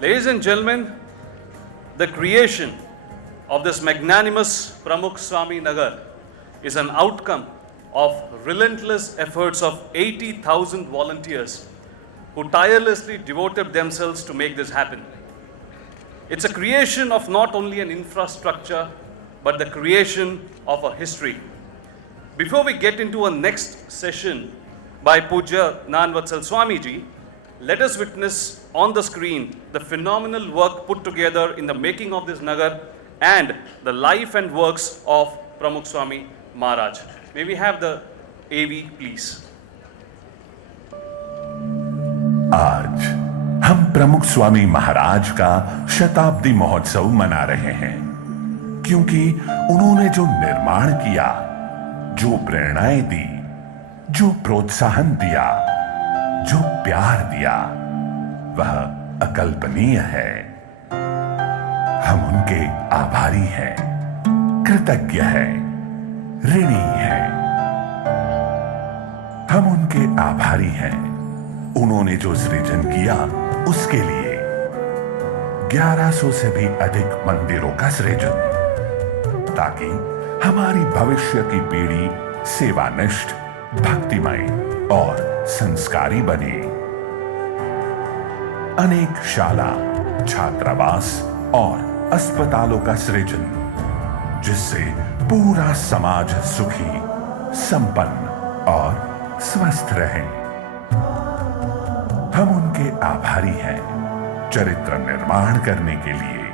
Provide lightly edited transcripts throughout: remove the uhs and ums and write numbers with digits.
Ladies and gentlemen, the creation of this magnanimous Pramukh Swami Nagar is an outcome of relentless efforts of 80,000 volunteers who tirelessly devoted themselves to make this happen. It's a creation of not only an infrastructure, but the creation of a history. Before we get into our next session by Pujya Gyanvatsal Swami ji, let us witness on the screen the phenomenal work put together in the making of this Nagar and the life and works of Pramukh Swami Maharaj. May we have the AV, please. आज हम प्रमुख स्वामी महाराज का शताब्दी महोत्सव मना रहे हैं, क्योंकि उन्होंने जो निर्माण किया, जो प्रेरणाएं दी, जो प्रोत्साहन दिया, जो प्यार दिया, वह अकल्पनीय है। हम उनके आभारी हैं, कृतज्ञ हैं, ऋणी हैं। हम उनके आभारी हैं, उन्होंने जो सृजन किया उसके लिए 1100 से भी अधिक मंदिरों का सृजन, ताकि हमारी भविष्य की पीढ़ी सेवानिष्ठ, भक्तिमय और संस्कारी बने। अनेक शाला, छात्रावास और अस्पतालों का सृजन, जिससे पूरा समाज सुखी, संपन्न और स्वस्थ रहे। हम उनके आभारी हैं चरित्र निर्माण करने के लिए,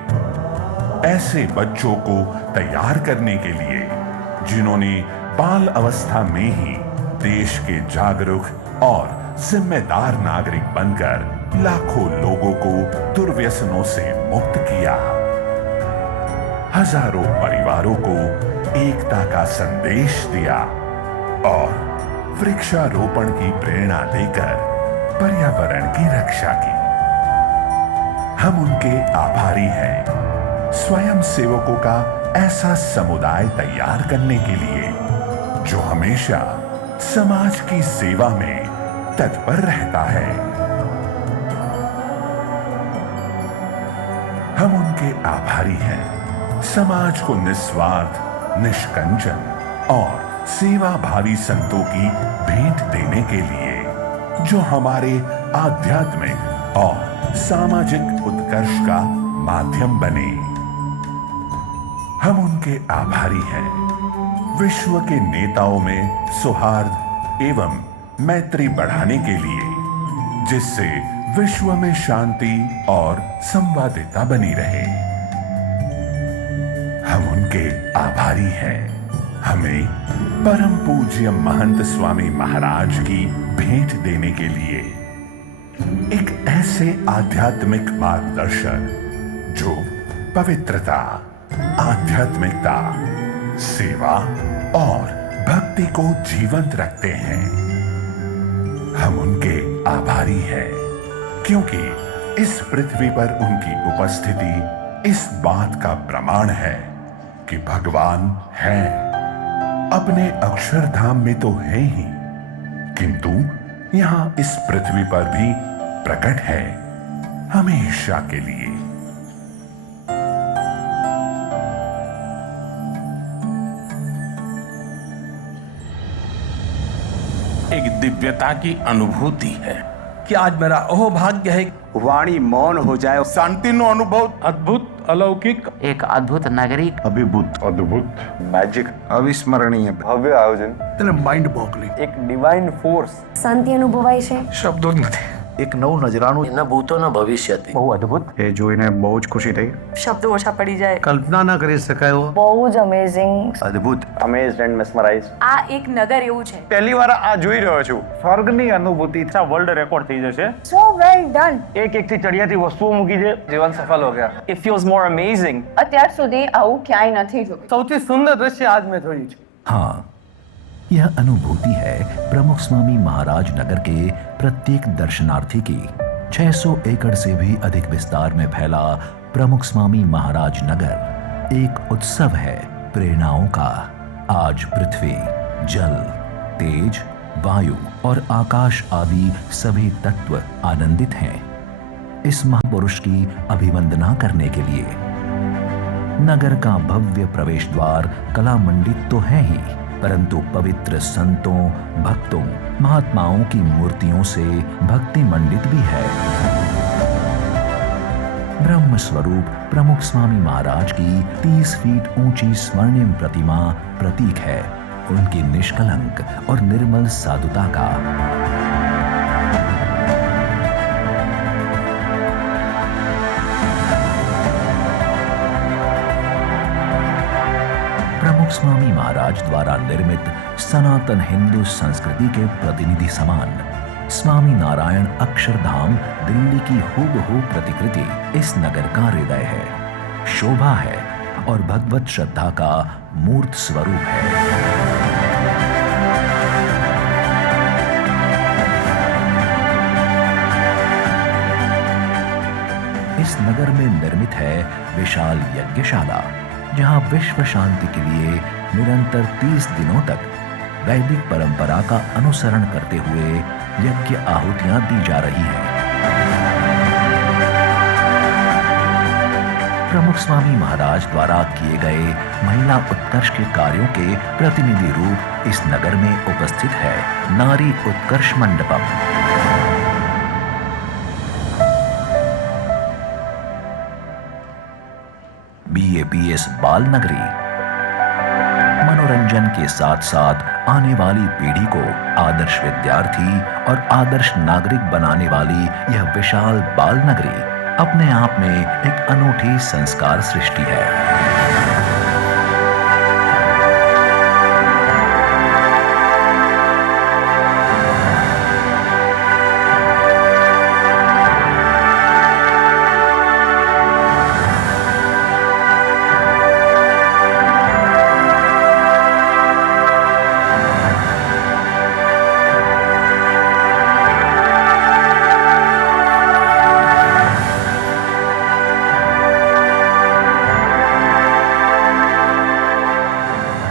ऐसे बच्चों को तैयार करने के लिए जिन्होंने बाल अवस्था में ही देश के जागरूक और जिम्मेदार नागरिक बनकर लाखों लोगों को दुर्व्यसनों से मुक्त किया, हजारों परिवारों को एकता का संदेश दिया और वृक्षारोपण की प्रेरणा देकर पर्यावरण की रक्षा की। हम उनके आभारी हैं स्वयं सेवकों का ऐसा समुदाय तैयार करने के लिए जो हमेशा समाज की सेवा में तत्पर रहता है। हम उनके आभारी हैं समाज को निस्वार्थ, निष्कंचन और सेवाभावी संतों की भेंट देने के लिए, जो हमारे आध्यात्मिक और सामाजिक उत्कर्ष का माध्यम बने। हम उनके आभारी हैं विश्व के नेताओं में सौहार्द एवं मैत्री बढ़ाने के लिए, जिससे विश्व में शांति और संवादिता बनी रहे। हम उनके आभारी हैं हमें परम पूज्य महंत स्वामी महाराज की भेंट देने के लिए, एक ऐसे आध्यात्मिक मार्गदर्शक जो पवित्रता, आध्यात्मिकता, सेवा और भक्ति को जीवंत रखते हैं। हम उनके आभारी हैं क्योंकि इस पृथ्वी पर उनकी उपस्थिति इस बात का प्रमाण है कि भगवान हैं। अपने अक्षरधाम में तो है ही, किंतु यहां इस पृथ्वी पर भी प्रकट है हमेशा के लिए। एक दिव्यता की अनुभूति है कि आज मेरा अहोभाग्य है वाणी मौन हो जाए। शांति नो अनुभव, अद्भुत, अलौकिक, एक अद्भुत नगरी, अभिभूत, अद्भुत, मैजिक, अविस्मरणीय, भव्य आयोजन, माइंड बॉगलिंग, एक डिवाइन फोर्स, શાંતિ અનુભવાય છે। શબ્દો જ નથી। એક નવું નજરાનું ન ભૂતો ન ભવિષ્યથી। બહુ અદ્ભુત, એ જોઈને બહુ જ ખુશી થઈ। શબ્દો ઓછા પડી જાય। કલ્પના ન કરી શકાય એવો બહુ જ અમેઝિંગ, અદ્ભુત, અમેઝડ એન્ડ મેસ્મરાઇઝ। આ એક નગર એવું છે। પહેલી વાર આ જોઈ રહ્યો છું। સ્વર્ગની અનુભૂતિ વર્લ્ડ રેકોર્ડ થઈ જશે। સો વેલ ડન। એક એકથી ચડિયાતી વસ્તુઓ મૂકી છે, જીવન સફળ હો ગયા। It feels more amazing. અત્યાર સુધી આવું ક્યાંય નથી જોયું। સૌથી સુંદર દ્રશ્ય આજ મેં જોયું છે। हाँ, यह अनुभूति है प्रमुख स्वामी महाराज नगर के प्रत्येक दर्शनार्थी की। 600 एकड़ से भी अधिक विस्तार में फैला प्रमुख स्वामी महाराज नगर एक उत्सव है प्रेरणाओं का। आज पृथ्वी, जल, तेज, वायु और आकाश आदि सभी तत्व आनंदित हैं। इस महापुरुष की अभिवंदना करने के लिए। नगर का भव्य प्रवेश द्वार कला मंडित तो है ही, परंतु पवित्र संतों, भक्तों, महात्माओं की मूर्तियों से भक्ति मंडित भी है। ब्रह्म स्वरूप प्रमुख स्वामी महाराज की 30 फीट ऊंची स्वर्णिम प्रतिमा प्रतीक है उनकी निष्कलंक और निर्मल साधुता का। प्रमुख स्वामी महाराज द्वारा निर्मित सनातन हिंदू संस्कृति के प्रतिनिधि समान स्वामी नारायण अक्षरधाम दिल्ली की हूबहू प्रतिकृति इस नगर का हृदय है, शोभा है और भगवत श्रद्धा का मूर्त स्वरूप है। इस नगर में निर्मित है विशाल यज्ञशाला, जहां विश्व शांति के लिए निरंतर 30 दिनों तक वैदिक परंपरा का अनुसरण करते हुए यज्ञ आहुतियां दी जा रही हैं। प्रमुख स्वामी महाराज द्वारा किए गए महिला उत्कर्ष के कार्यों के प्रतिनिधि रूप इस नगर में उपस्थित है नारी उत्कर्ष मंडपम। BAPS बाल नगरी मनोरंजन के साथ साथ आने वाली पीढ़ी को आदर्श विद्यार्थी और आदर्श नागरिक बनाने वाली यह विशाल बाल नगरी अपने आप में एक अनूठी संस्कार सृष्टि है।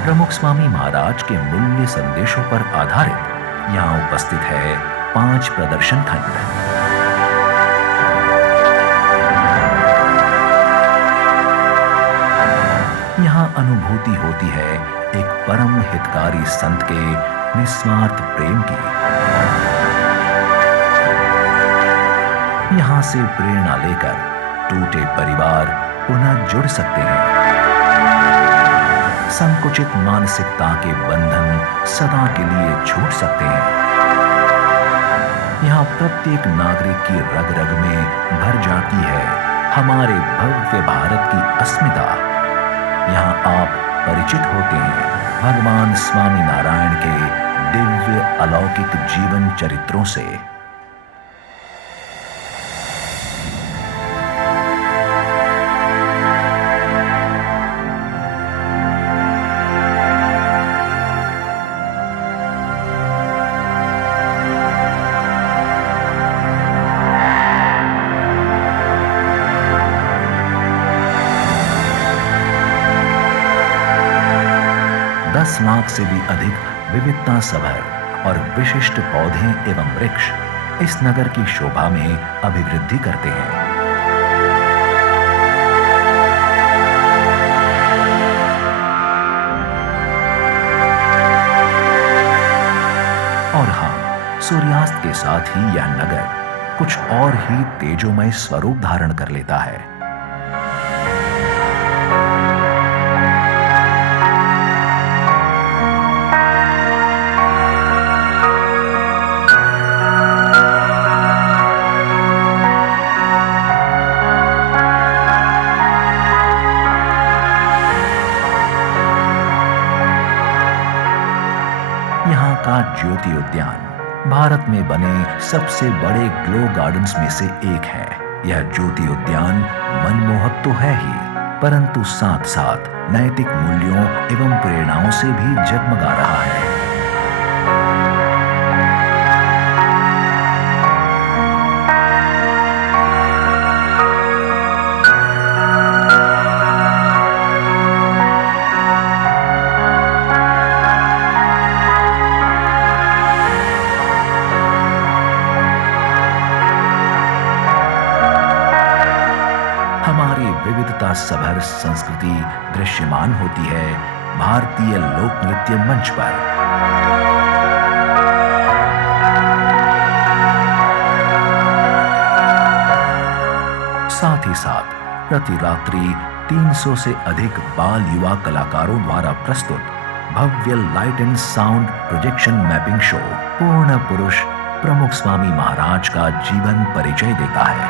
प्रमुख स्वामी महाराज के मूल्य संदेशों पर आधारित यहाँ उपस्थित है 5 प्रदर्शन खंड। यहाँ अनुभूति होती है एक परम हितकारी संत के निस्वार्थ प्रेम की। यहाँ से प्रेरणा लेकर टूटे परिवार पुनः जुड़ सकते हैं। संकुचित मानसिकता के बंधन सदा के लिए छूट सकते हैं। यहाँ प्रत्येक नागरिक की रग रग में भर जाती है हमारे भव्य भारत की अस्मिता। यहाँ आप परिचित होते हैं भगवान स्वामी नारायण के दिव्य अलौकिक जीवन चरित्रों से। लाख से भी अधिक विविधता सभर और विशिष्ट पौधे एवं वृक्ष इस नगर की शोभा में अभिवृद्धि करते हैं। और हाँ, सूर्यास्त के साथ ही यह नगर कुछ और ही तेजोमय स्वरूप धारण कर लेता है। यहाँ का ज्योति उद्यान भारत में बने सबसे बड़े ग्लो गार्डन्स में से एक है। यह ज्योति उद्यान मनमोहक तो है ही, परंतु साथ साथ नैतिक मूल्यों एवं प्रेरणाओं से भी जगमगा रहा है। विविधता सभर संस्कृति दृश्यमान होती है भारतीय लोक नृत्य मंच पर। साथ ही साथ प्रति रात्रि 300 से अधिक बाल युवा कलाकारों द्वारा प्रस्तुत भव्य light and sound projection mapping show पूर्ण पुरुष प्रमुख स्वामी महाराज का जीवन परिचय देता है।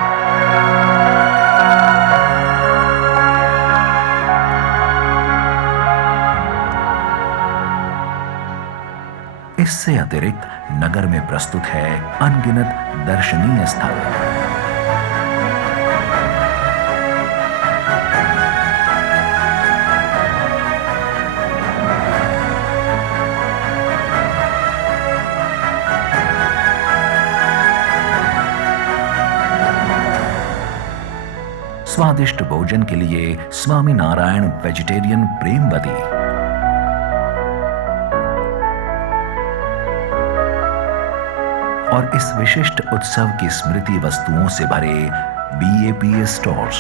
इससे अतिरिक्त नगर में प्रस्तुत है अनगिनत दर्शनीय स्थल। स्वादिष्ट भोजन के लिए स्वामी नारायण वेजिटेरियन प्रेमवती, और इस विशिष्ट उत्सव की स्मृति वस्तुओं से भरे BAPS स्टोर्स।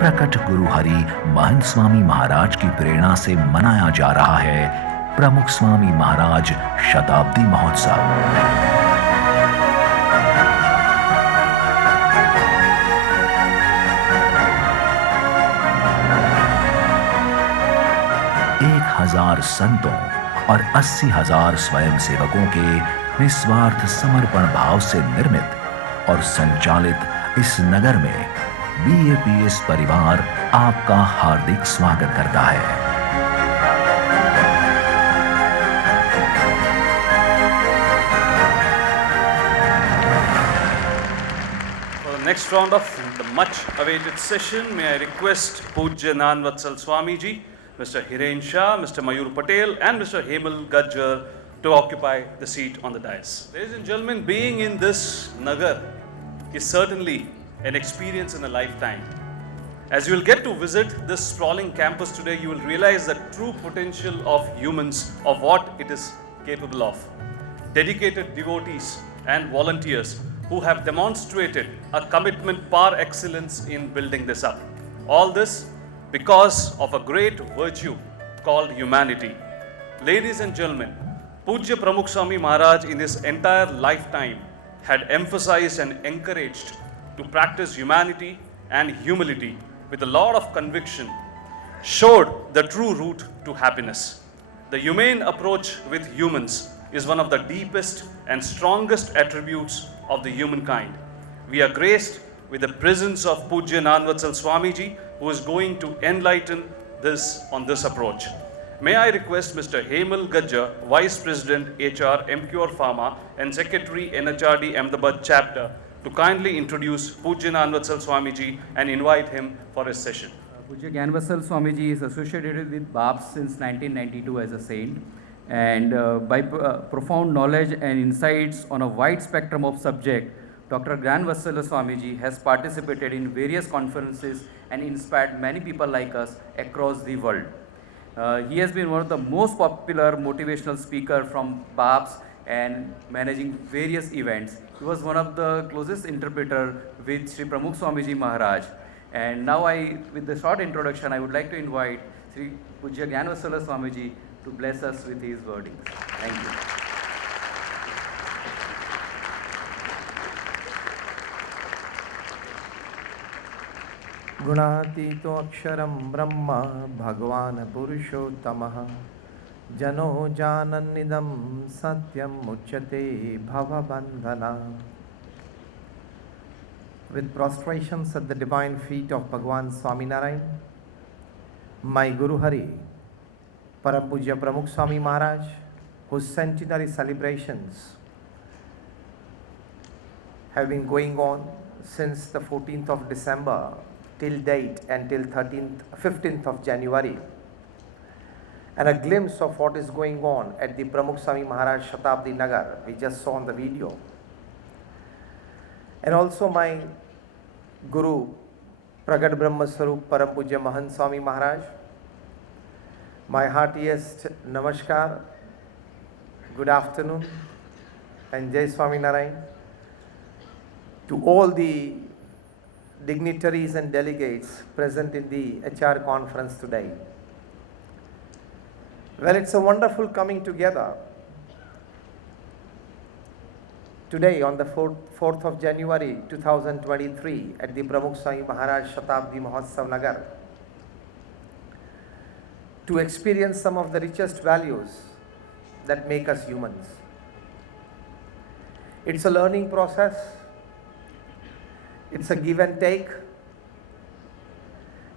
प्रकट गुरु हरि महंत स्वामी महाराज की प्रेरणा से मनाया जा रहा है प्रमुख स्वामी महाराज शताब्दी महोत्सव। हजार संतों और 80,000 स्वयंसेवकों के निस्वार्थ समर्पण भाव से निर्मित और संचालित इस नगर में BAPS परिवार आपका हार्दिक स्वागत करता है। Next round of the much awaited session, may I request Pujya Gyanvatsal Swami ji, Mr. Hiren Shah, Mr. Mayur Patel and Mr. Hemal Gajjar to occupy the seat on the dais. Ladies and gentlemen, being in this nagar is certainly an experience in a lifetime. As you will get to visit this sprawling campus today, you will realize the true potential of humans, of what it is capable of. Dedicated devotees and volunteers who have demonstrated a commitment par excellence in building this up. All this because of a great virtue called humanity. Ladies and gentlemen, Pujya Pramukh Swami Maharaj in his entire lifetime had emphasized and encouraged to practice humanity and humility with a lot of conviction, showed the true route to happiness. The humane approach with humans is one of the deepest and strongest attributes of the humankind. We are graced with the presence of Pujya Gyanvatsal Swami ji, who is going to enlighten this on this approach. May I request Mr. Hemal Gajjar, Vice President HR MQR Pharma and Secretary NHRD Ahmedabad Chapter, to kindly introduce Pujya Gyanvatsal Swami ji and invite him for his session. Pujya Gyanvatsal Swami ji is associated with BAPS since 1992 as a saint, and by profound knowledge and insights on a wide spectrum of subject, Dr. Gyanvatsal Swami ji has participated in various conferences and inspired many people like us across the world. He has been one of the most popular motivational speaker from BAPS and managing various events. He was one of the closest interpreter with Sri Pramukh Swami ji Maharaj. And now with the short introduction, I would like to invite Sri Pujya Gyanvatsal Swami ji to bless us with his wordings. Thank you. गुणातीतो अक्षरं ब्रह्म भगवान् पुरुषोत्तमः जनो जानन्निदं सत्यं मुच्यते भवबन्धना. With prostrations at the divine feet of Bhagwan Swaminarayan, my Guru Hari, Param Pujya Pramukh Swami Maharaj, whose centenary celebrations have been going on since the 14th of December till date until 15th of January, and a glimpse of what is going on at the Pramukh Swami Maharaj Shatabdi Nagar we just saw on the video, and also my Guru Pragat Brahma Swarup Param Pujya Mahant Swami Maharaj, my heartiest namaskar, good afternoon, and Jai Swaminarayan, to all the dignitaries and delegates present in the HR conference today. Well, it's a wonderful coming together today on the 4th of January 2023 at the Pramukh Swami Maharaj Shatabdi Mahotsav Nagar to experience some of the richest values that make us humans. It's a learning process. It's a give and take,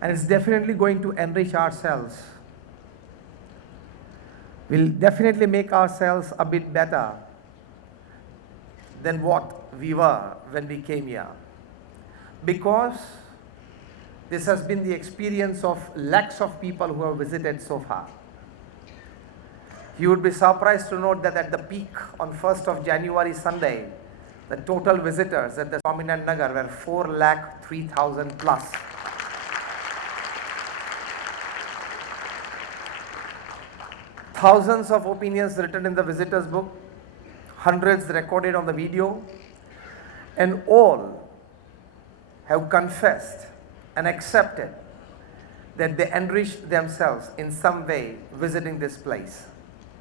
and it's definitely going to enrich ourselves. We'll definitely make ourselves a bit better than what we were when we came here, because this has been the experience of lakhs of people who have visited so far. You would be surprised to note that at the peak on 1st of January Sunday, the total visitors at the Swaminarayan Nagar were 4,03,000 plus. Thousands of opinions written in the visitors book, hundreds recorded on the video, and all have confessed and accepted that they enriched themselves in some way visiting this place.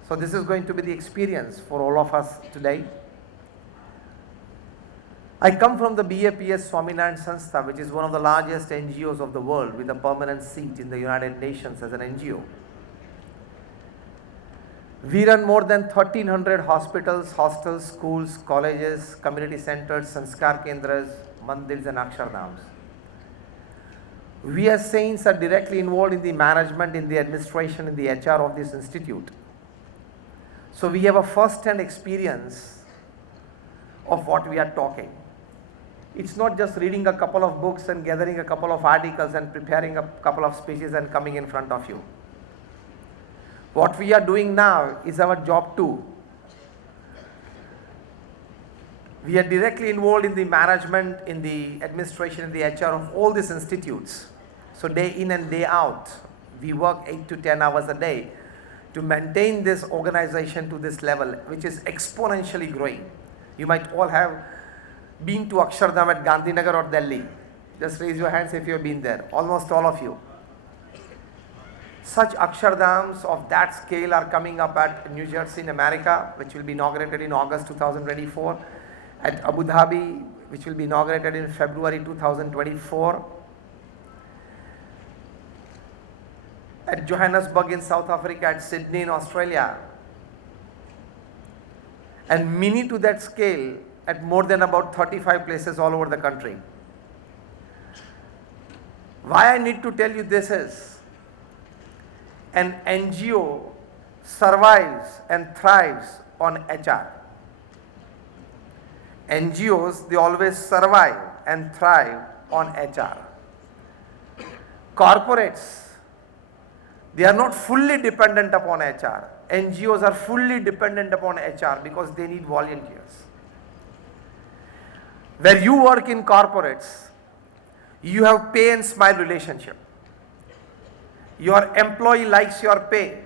So this is going to be the experience for all of us today. I come from the BAPS Swaminarayan Sanstha, which is one of the largest NGOs of the world with a permanent seat in the United Nations as an NGO. We run more than 1,300 hospitals, hostels, schools, colleges, community centers, sanskar kendras, mandirs and akshardhams. We as saints are directly involved in the management, in the administration, in the HR of this institute. So we have a first-hand experience of what we are talking. It's not just reading a couple of books and gathering a couple of articles and preparing a couple of speeches and coming in front of you. What we are doing now is our job too. We are directly involved in the management, in the administration, in the HR of all these institutes. So day in and day out, we work 8 to 10 hours a day to maintain this organization to this level, which is exponentially growing. You might all have been to Akshardham at Gandhinagar or Delhi. Just raise your hands if you have been there. Almost all of you. Such Akshardhams of that scale are coming up at New Jersey in America, which will be inaugurated in August 2024. At Abu Dhabi, which will be inaugurated in February 2024. At Johannesburg in South Africa, at Sydney in Australia. And many to that scale at more than about 35 places all over the country. Why I need to tell you this is, an NGO survives and thrives on HR. NGOs, they always survive and thrive on HR. Corporates, they are not fully dependent upon HR. NGOs are fully dependent upon HR because they need volunteers. Where you work in corporates, you have pay and smile relationship. Your employee likes your pay,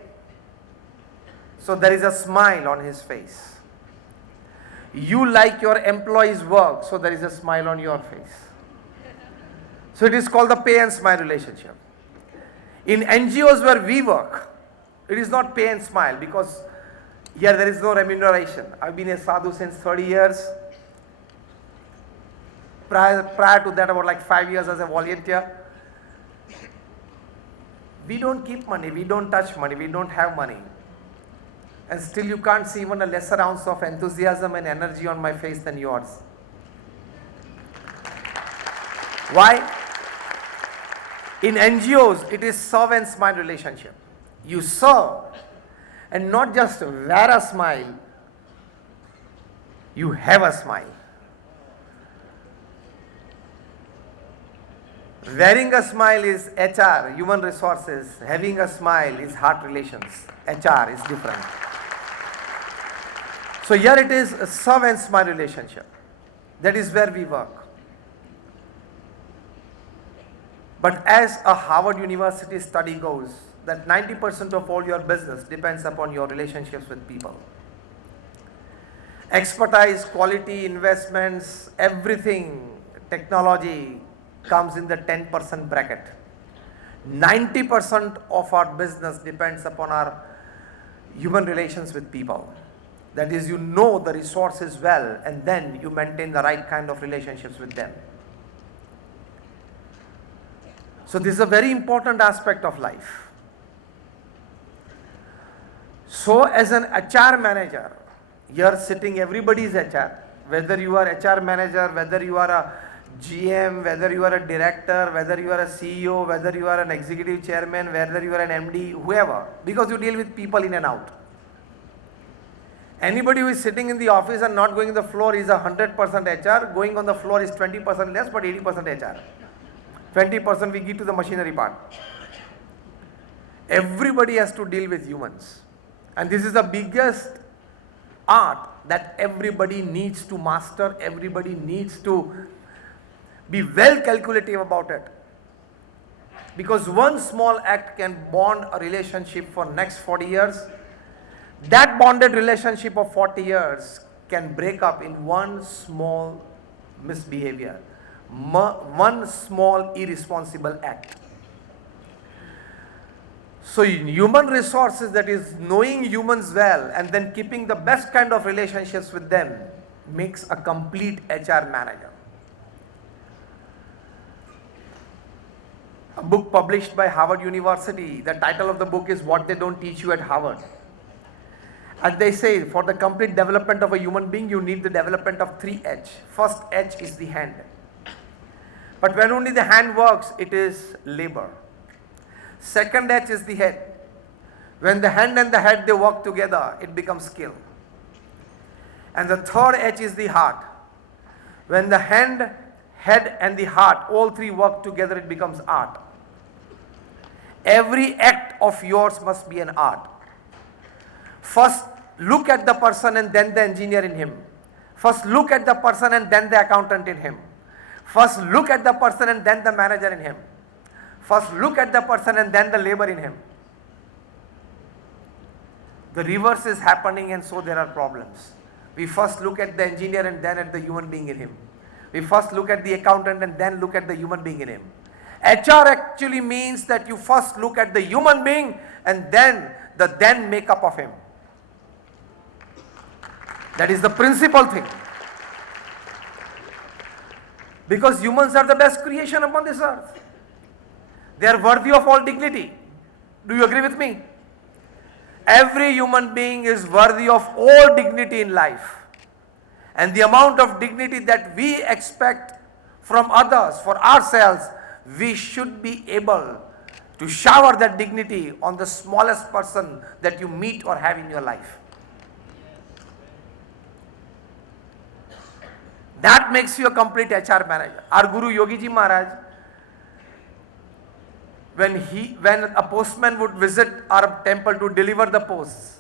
so there is a smile on his face. You like your employee's work, so there is a smile on your face. So it is called the pay and smile relationship. In NGOs where we work, it is not pay and smile because here there is no remuneration. I've been a sadhu since 30 years. Prior to that, about like 5 years as a volunteer. We don't keep money, we don't touch money, we don't have money. And still you can't see even a lesser ounce of enthusiasm and energy on my face than yours. Why? In NGOs, it is serve and smile relationship. You serve and not just wear a smile, you have a smile. Wearing a smile is HR, human resources. Having a smile is heart relations. HR is different. So here it is a serve and smile relationship. That is where we work. But as a Harvard University study goes, that 90% of all your business depends upon your relationships with people. expertise, quality, investments, everything, technology comes in the 10% bracket. 90% of our business depends upon our human relations with people. That is, you know the resources well and then you maintain the right kind of relationships with them. So this is a very important aspect of life. So as an HR manager, you're sitting, everybody is HR, whether you are HR manager, whether you are a GM, whether you are a director, whether you are a CEO, whether you are an executive chairman, whether you are an MD, whoever, because you deal with people in and out. Anybody who is sitting in the office and not going to the floor is 100% HR, going on the floor is 20% less but 80% HR. 20% we give to the machinery part. Everybody has to deal with humans. And this is the biggest art that everybody needs to master, everybody needs to be well calculative about it. Because one small act can bond a relationship for next 40 years. That bonded relationship of 40 years can break up in one small misbehavior, one small irresponsible act. So in human resources, that is knowing humans well and then keeping the best kind of relationships with them, makes a complete HR manager. A book published by Harvard University, the title of the book is What They Don't Teach You at Harvard. And they say for the complete development of a human being, you need the development of 3 H. First H is the hand. But when only the hand works, it is labor. Second H is the head. When the hand and the head, they work together, it becomes skill. And the third H is the heart. When the hand, head and the heart, all three work together, it becomes art. Every act of yours must be an art. First, look at the person and then the engineer in him. First, look at the person and then the accountant in him. First, look at the person and then the manager in him. First, look at the person and then the labor in him. The reverse is happening, and so there are problems. We first look at the engineer and then at the human being in him. We first look at the accountant and then look at the human being in him. HR actually means that you first look at the human being and then the then makeup of him. That is the principal thing. Because humans are the best creation upon this earth. They are worthy of all dignity. Do you agree with me? Every human being is worthy of all dignity in life. And the amount of dignity that we expect from others, for ourselves, we should be able to shower that dignity on the smallest person that you meet or have in your life. That makes you a complete HR manager. Our Guru Yogi Ji Maharaj, when a postman would visit our temple to deliver the posts,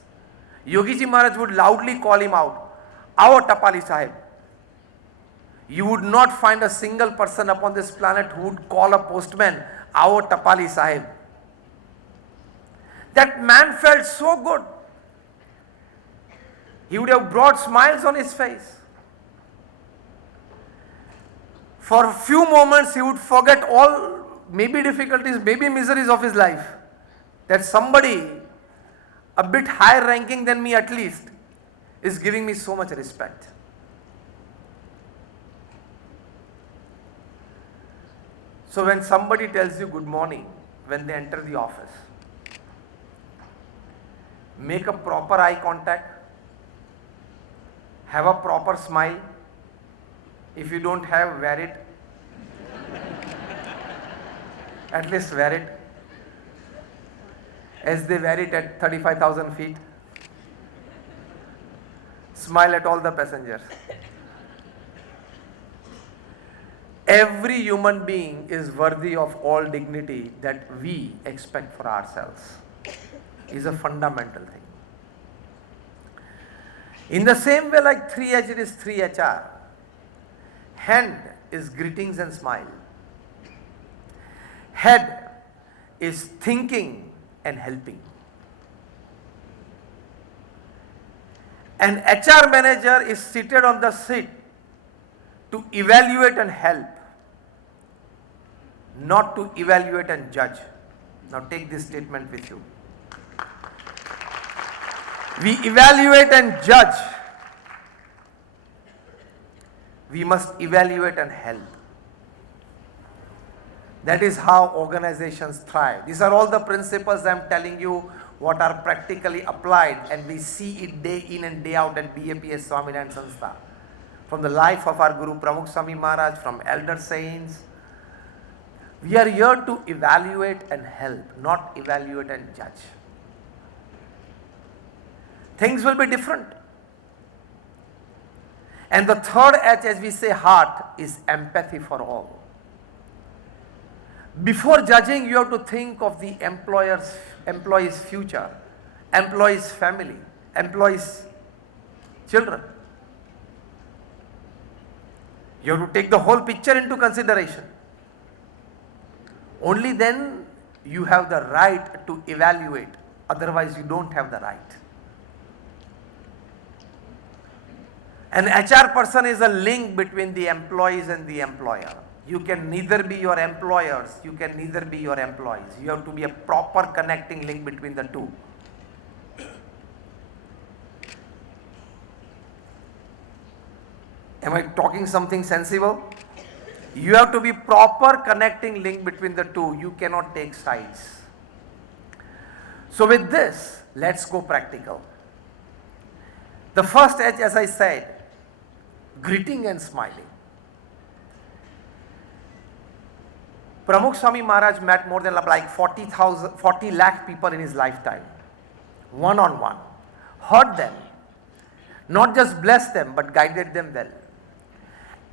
Yogi Ji Maharaj would loudly call him out, "Our Tapali Sahib." You would not find a single person upon this planet who would call a postman, "Our Tapali Sahib." That man felt so good. He would have brought smiles on his face. For a few moments he would forget all maybe difficulties, maybe miseries of his life. That somebody a bit higher ranking than me at least is giving me so much respect. So when somebody tells you good morning when they enter the office, make a proper eye contact, have a proper smile. If you don't have, wear it. At least wear it. As they wear it at 35,000 feet. Smile at all the passengers. Every human being is worthy of all dignity that we expect for ourselves. Is a fundamental thing. In the same way, like 3H, it is 3HR. Hand is greetings and smile. Head is thinking and helping. An HR manager is seated on the seat to evaluate and help, not to evaluate and judge. Now take this statement with you. We evaluate and judge. We must evaluate and help. That is how organizations thrive. These are all the principles I am telling you what are practically applied, and we see it day in and day out at BAPS Swaminarayan Sanstha. From the life of our Guru Pramukh Swami Maharaj, from elder saints. We are here to evaluate and help, not evaluate and judge. Things will be different. And the third H, as we say, heart, is empathy for all. Before judging, you have to think of the employee's future, employee's family, employee's children. You have to take the whole picture into consideration. Only then you have the right to evaluate, otherwise you don't have the right. An HR person is a link between the employees and the employer. You can neither be your employers, you can neither be your employees. You have to be a proper connecting link between the two. Am I talking something sensible? You have to be proper connecting link between the two. You cannot take sides. So with this, let's go practical. The first H, as I said, greeting and smiling. Pramukh Swami Maharaj met more than like 40 lakh people in his lifetime, one-on-one, heard them, not just blessed them, but guided them well.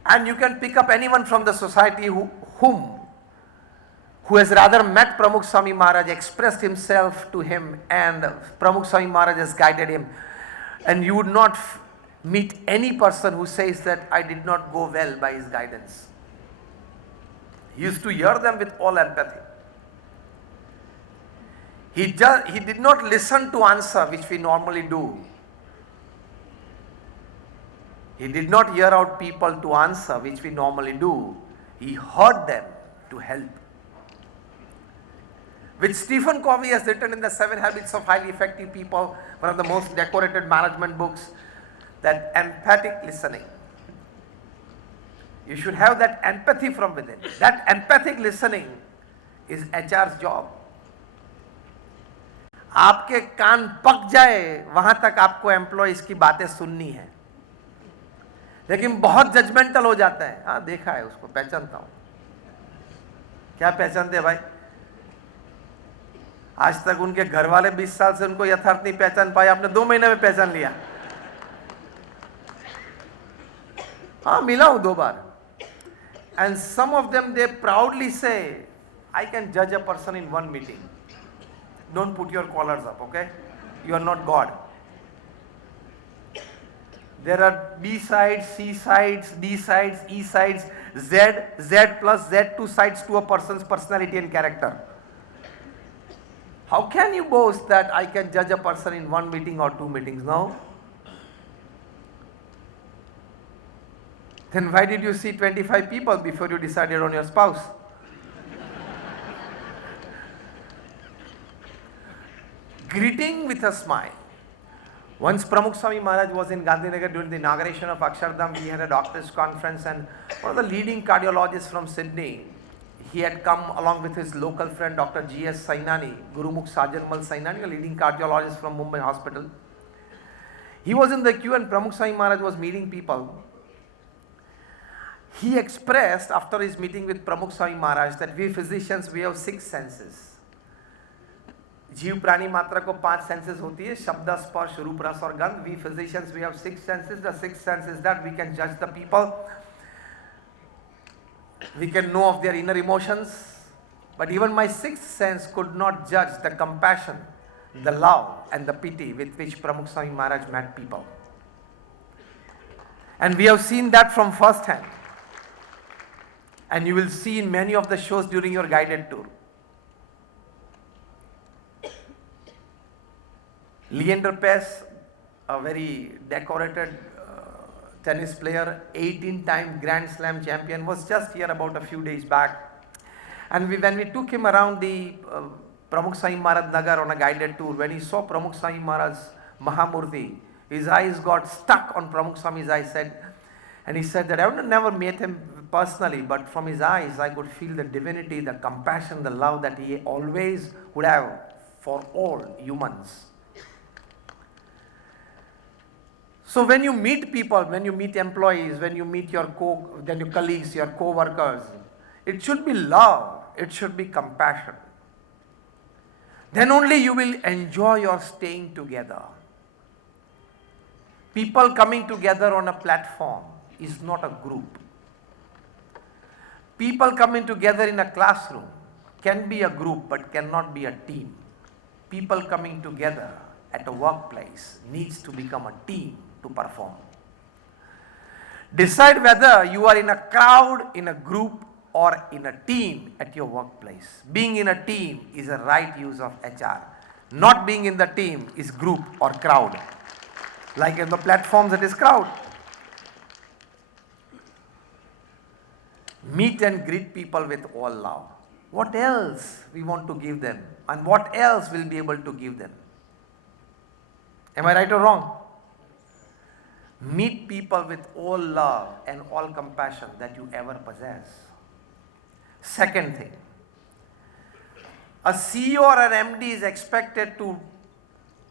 And you can pick up anyone from the society who has rather met Pramukh Swami Maharaj, expressed himself to him, and Pramukh Swami Maharaj has guided him. And you would not meet any person who says that I did not go well by his guidance. He used to hear them with all empathy. He did not listen to answer, which we normally do. He did not hear out people to answer, which we normally do. He heard them to help. Which Stephen Covey has written in the 7 Habits of Highly Effective People, one of the most decorated management books, that emphatic listening. You should have that empathy from within. That empathic listening is HR's job. आपके कान पक जाए वहां तक आपको employees की बातें सुननी है, लेकिन बहुत जजमेंटल हो जाता है. हाँ, देखा है उसको, पहचानता हूं. क्या पहचानते हैं भाई? आज तक उनके घर वाले 20 साल से उनको यथार्थ नहीं पहचान पाए, आपने 2 महीने में पहचान लिया. हाँ, मिला हूं 2 बार. And some of them, they proudly say, I can judge a person in 1 meeting. Don't put your collars up, okay? You are not God. There are B sides, C sides, D sides, E sides, Z plus Z2 sides to a person's personality and character. How can you boast that I can judge a person in 1 meeting or 2 meetings? No. Then why did you see 25 people before you decided on your spouse? Greeting with a smile. Once Pramukh Swami Maharaj was in Gandhinagar during the inauguration of Akshardham. We had a doctors conference, and one of the leading cardiologists from Sydney, he had come along with his local friend Dr. G.S. Sainani, Gurumukh Sajanmal Sainani, a leading cardiologist from Mumbai hospital. He was in the queue and Pramukh Swami Maharaj was meeting people. He expressed after his meeting with Pramukh Swami Maharaj that we physicians, we have 6 senses. जीव प्राणी मात्रा को 5 senses होती है, शब्द, स्पर्श, रूप, रस और गंध. We physicians, we have 6 senses. The 6th sense is that we can judge the people. We can know of their inner emotions. But even my 6th sense could not judge the compassion, the love and the pity with which Pramukh Swami Maharaj met people. And we have seen that from first hand. And you will see in many of the shows during your guided tour. Leander Paes, a very decorated tennis player, 18-time Grand Slam champion, was just here about a few days back. And when we took him around the Pramukh Swami Maharaj Nagar on a guided tour, when he saw Pramukh Swami Maharaj Mahamurti, his eyes got stuck on Pramukh Swami's eyes, and he said that I would never met him personally, but from his eyes I could feel the divinity, the compassion, the love that he always would have for all humans. So when you meet people, when you meet employees, when you meet your colleagues, your co-workers, it should be love, it should be compassion. Then only you will enjoy your staying together. People coming together on a platform is not a group. People coming together in a classroom can be a group but cannot be a team. People coming together at a workplace needs to become a team to perform. Decide whether you are in a crowd, in a group, or in a team at your workplace. Being in a team is a right use of HR. Not being in the team is group or crowd. Like in the platforms it is crowd. Meet and greet people with all love. What else we want to give them? And what else we'll be able to give them? Am I right or wrong? Meet people with all love and all compassion that you ever possess. Second thing, a CEO or an MD is expected to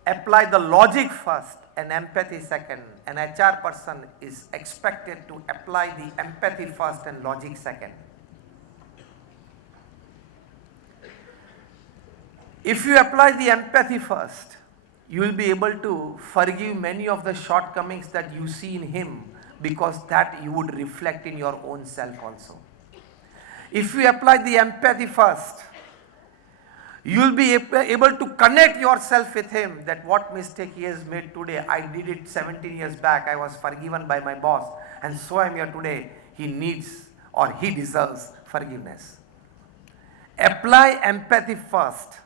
apply the logic first and empathy second. An HR person is expected to apply the empathy first and logic second. If you apply the empathy first, you will be able to forgive many of the shortcomings that you see in him, because that you would reflect in your own self also. If you apply the empathy first, you will be able to connect yourself with him, that what mistake he has made today, I did it 17 years back, I was forgiven by my boss, and so I am here today, he needs or he deserves forgiveness. Apply empathy first.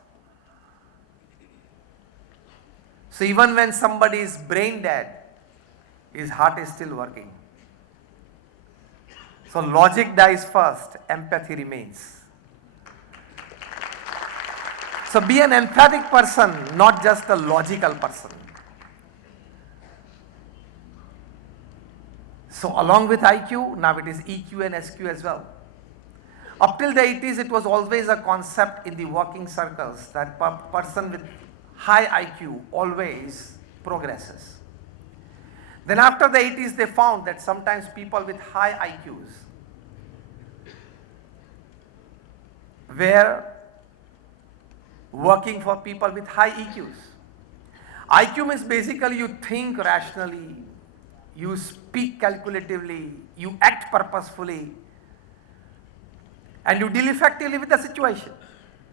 So even when somebody is brain dead, his heart is still working. So logic dies first, empathy remains. So be an emphatic person, not just a logical person. So along with IQ, now it is EQ and SQ as well. Up till the 80s, it was always a concept in the working circles that person with high IQ always progresses. Then after the 80s, they found that sometimes people with high IQs were working for people with high EQs. IQ means basically you think rationally, you speak calculatively, you act purposefully, and you deal effectively with the situation.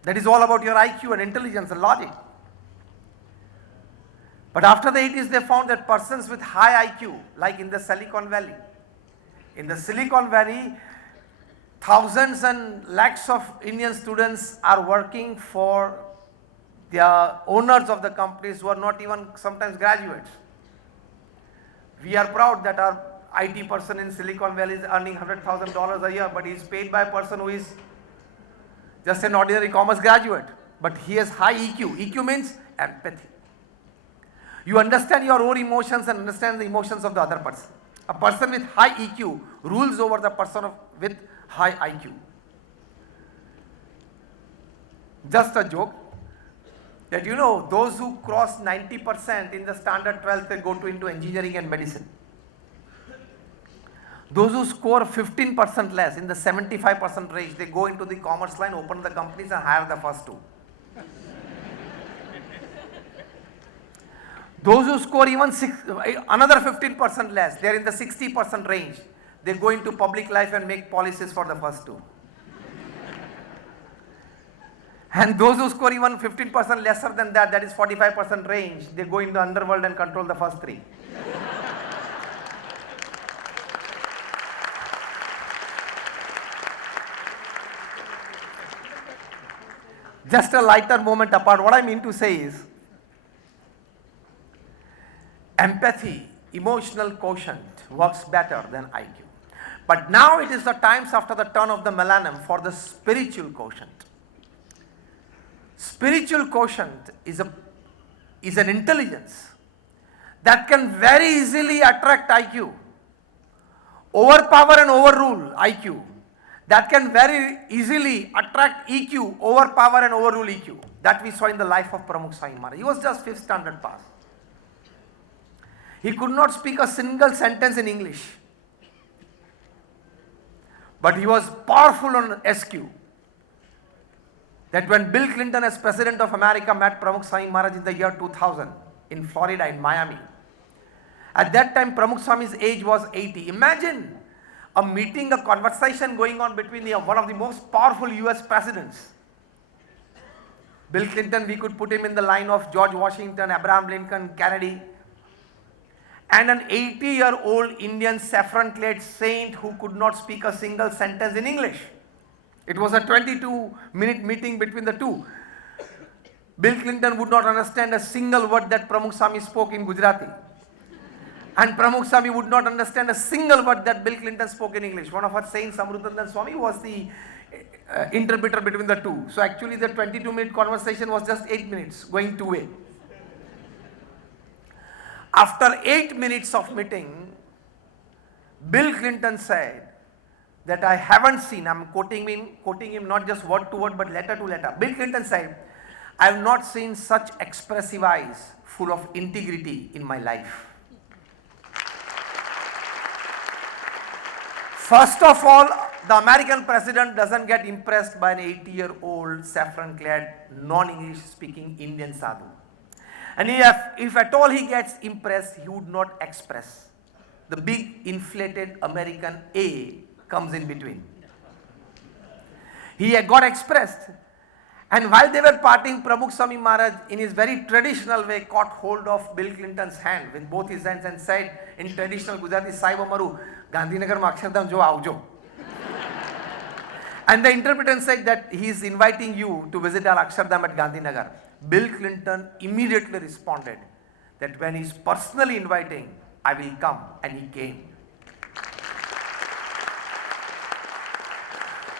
That is all about your IQ and intelligence and logic. But after the 80s, they found that persons with high IQ, like in the Silicon Valley, thousands and lakhs of Indian students are working for the owners of the companies who are not even sometimes graduates. We are proud that our IT person in Silicon Valley is earning $100,000 a year, but he is paid by a person who is just an ordinary commerce graduate. But he has high EQ. EQ means empathy. You understand your own emotions and understand the emotions of the other person. A person with high EQ rules over the person with high IQ. Just a joke that those who cross 90% in the standard 12th, they go into engineering and medicine. Those who score 15% less in the 75% range, they go into the commerce line, open the companies and hire the first two. Those who score even another 15% less, they are in the 60% range. They go into public life and make policies for the first two. And those who score even 15% lesser than that, that is 45% range, they go in the underworld and control the first three. Just a lighter moment apart, what I mean to say is, empathy, emotional quotient works better than IQ. But now it is the times after the turn of the millennium for the spiritual quotient. Spiritual quotient is an intelligence that can very easily attract IQ, overpower and overrule IQ, that can very easily attract EQ, overpower and overrule EQ. That we saw in the life of Pramukh Swami Maharaj. He was just 5th standard pass. He could not speak a single sentence in English. But he was powerful on SQ. That when Bill Clinton as President of America met Pramukh Swami Maharaj in the year 2000 in Florida, in Miami. At that time Pramukh Swami's age was 80. Imagine a meeting, a conversation going on between one of the most powerful US presidents. Bill Clinton, we could put him in the line of George Washington, Abraham Lincoln, Kennedy. And an 80-year-old Indian saffron-clad saint who could not speak a single sentence in English. It was a 22-minute meeting between the two. Bill Clinton would not understand a single word that Pramukh Swami spoke in Gujarati. And Pramukh Swami would not understand a single word that Bill Clinton spoke in English. One of our saints, Amrutandan Swami, was the interpreter between the two. So actually the 22-minute conversation was just 8 minutes, going two-way. After 8 minutes of meeting, Bill Clinton said that I haven't seen, I'm quoting him not just word to word but letter to letter. Bill Clinton said, I have not seen such expressive eyes full of integrity in my life. First of all, the American president doesn't get impressed by an 80-year-old saffron-clad, non-English speaking Indian sadhu. And if at all he gets impressed, he would not express. The big inflated American A comes in between. He got expressed. And while they were parting, Pramukh Swami Maharaj, in his very traditional way, caught hold of Bill Clinton's hand with both his hands and said in traditional Gujarati, Sahib Amaru, Gandhinagar ma Akshardham jo avjo. And the interpreter said that he is inviting you to visit our Akshardham at Gandhinagar. Bill Clinton immediately responded that when he is personally inviting, I will come, and he came.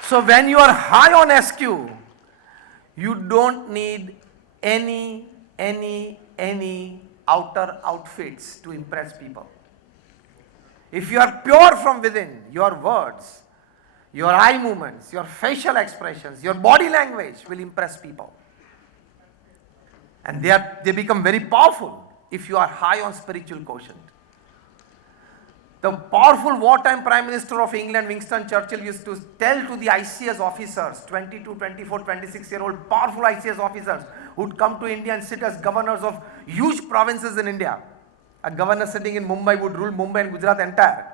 So when you are high on SQ, you don't need any outer outfits to impress people. If you are pure from within, your words, your eye movements, your facial expressions, your body language will impress people. And they become very powerful if you are high on spiritual quotient. The powerful wartime Prime Minister of England, Winston Churchill, used to tell to the ICS officers, 22, 24, 26-year-old powerful ICS officers who would come to India and sit as governors of huge provinces in India. A governor sitting in Mumbai would rule Mumbai and Gujarat entire.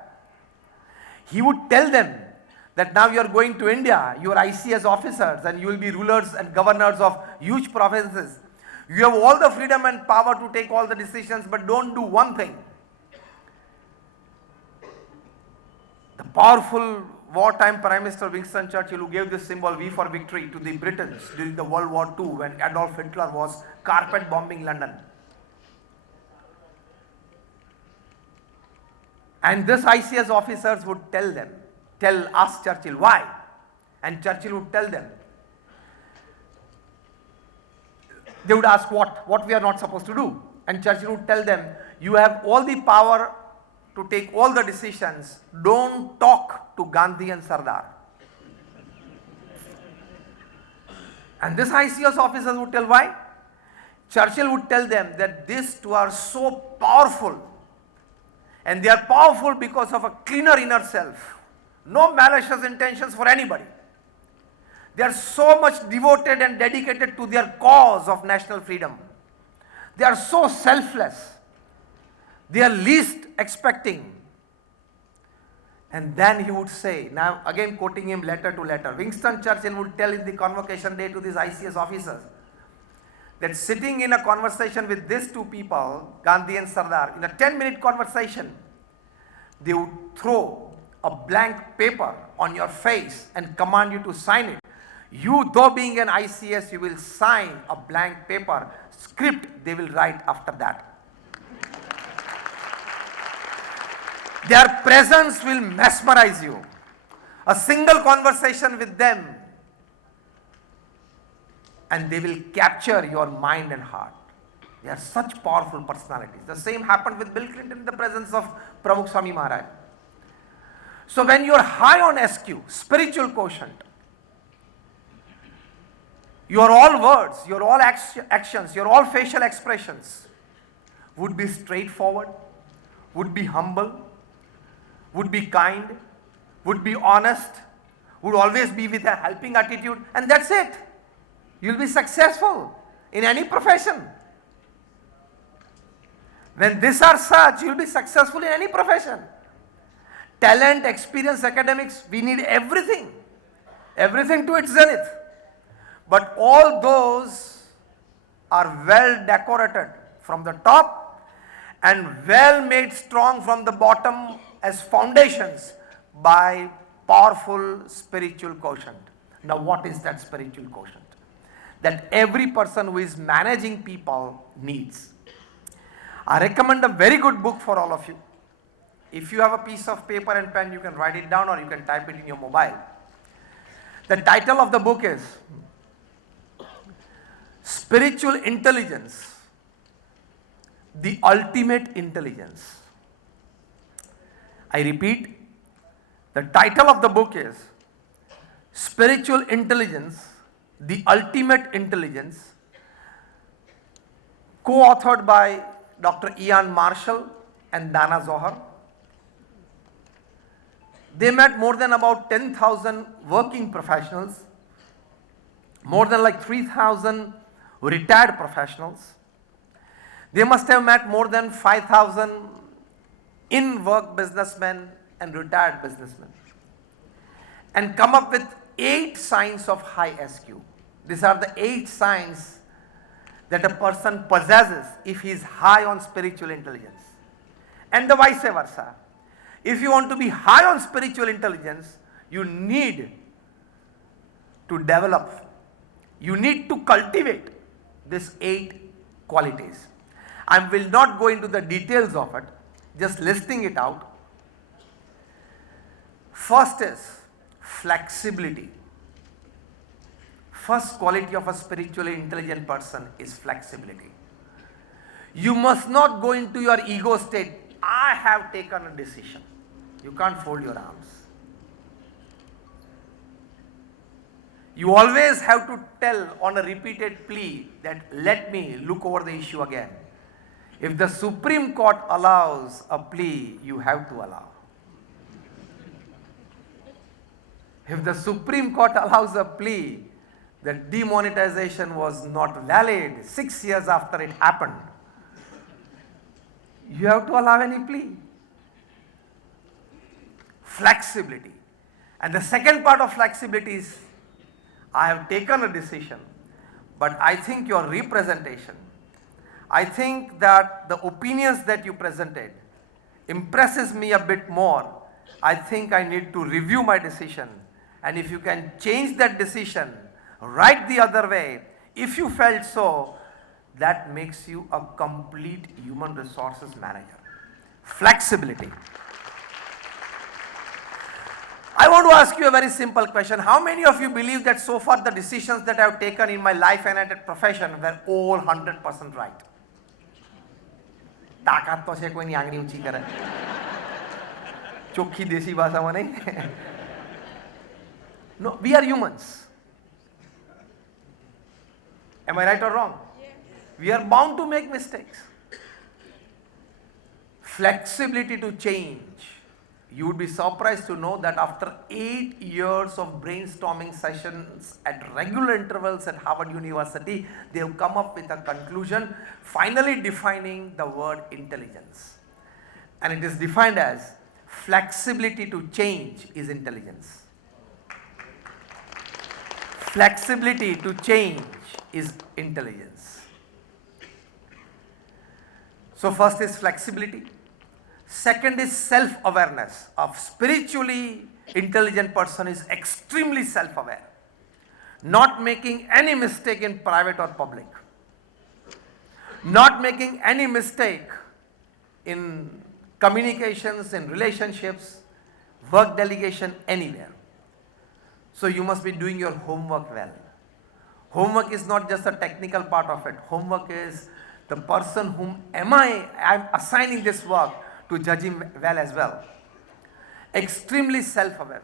He would tell them that now you are going to India, you are ICS officers and you will be rulers and governors of huge provinces. You have all the freedom and power to take all the decisions, but don't do one thing. The powerful wartime Prime Minister Winston Churchill, who gave this symbol V for victory to the Britons during the World War II when Adolf Hitler was carpet bombing London. And this ICS officers would ask Churchill, why? And Churchill would tell them. They would ask what we are not supposed to do. And Churchill would tell them, you have all the power to take all the decisions. Don't talk to Gandhi and Sardar. And this ICS officers would tell why? Churchill would tell them that these two are so powerful. And they are powerful because of a cleaner inner self. No malicious intentions for anybody. They are so much devoted and dedicated to their cause of national freedom. They are so selfless. They are least expecting. And then he would say, now again quoting him letter to letter, Winston Churchill would tell in the convocation day to these ICS officers that sitting in a conversation with these two people, Gandhi and Sardar, in a 10-minute conversation, they would throw a blank paper on your face and command you to sign it. You, though being an ICS, you will sign a blank paper. Script they will write after that. Their presence will mesmerize you. A single conversation with them and they will capture your mind and heart. They are such powerful personalities. The same happened with Bill Clinton in the presence of Pramukh Swami Maharaj. So when you are high on SQ, spiritual quotient, your all words, your all actions, your all facial expressions would be straightforward, would be humble, would be kind, would be honest, would always be with a helping attitude, and that's it. You'll be successful in any profession. When these are such, you'll be successful in any profession. Talent, experience, academics, we need everything. Everything to its zenith. But all those are well decorated from the top and well made strong from the bottom as foundations by powerful spiritual quotient. Now what is that spiritual quotient? That every person who is managing people needs. I recommend a very good book for all of you. If you have a piece of paper and pen, you can write it down or you can type it in your mobile. The title of the book is Spiritual Intelligence, the Ultimate Intelligence. I repeat, the title of the book is Spiritual Intelligence, the Ultimate Intelligence, co-authored by Dr. Ian Marshall and Dana Zohar. They met more than about 10,000 working professionals, more than like 3,000 retired professionals. They must have met more than 5,000 in-work businessmen and retired businessmen and come up with 8 signs of high SQ. These are the 8 signs that a person possesses if he is high on spiritual intelligence, and the vice versa. If you want to be high on spiritual intelligence, you need to develop, you need to cultivate these 8 qualities. I will not go into the details of it, just listing it out. First is flexibility. First quality of a spiritually intelligent person is flexibility. You must not go into your ego state. I have taken a decision. You can't fold your arms. You always have to tell on a repeated plea that let me look over the issue again. If the Supreme Court allows a plea, you have to allow. If the Supreme Court allows a plea that demonetization was not valid 6 years after it happened, you have to allow any plea. Flexibility. And the second part of flexibility is, I have taken a decision, but I think your representation, I think that the opinions that you presented impresses me a bit more. I think I need to review my decision, and if you can change that decision right the other way, if you felt so, that makes you a complete human resources manager. Flexibility. I want to ask you a very simple question. How many of you believe that so far the decisions that I have taken in my life and at profession were all 100% right? તાકાત તો છે કોઈની આંગળી ઊંચી કરે ચોખ્ખી દેશી ભાષામાં નહીં. No, we are humans. Am I right or wrong? We are bound to make mistakes. Flexibility to change. You would be surprised to know that after 8 years of brainstorming sessions at regular intervals at Harvard University, they have come up with a conclusion, finally defining the word intelligence. And it is defined as flexibility to change is intelligence. Flexibility to change is intelligence. So first is flexibility. Second is self-awareness. A spiritually intelligent person is extremely self-aware, not making any mistake in private or public, not making any mistake in communications, in relationships, work delegation, anywhere. So you must be doing your homework well. Homework is not just a technical part of it. Homework is the person whom I'm assigning this work to judge him well as well. Extremely self-aware.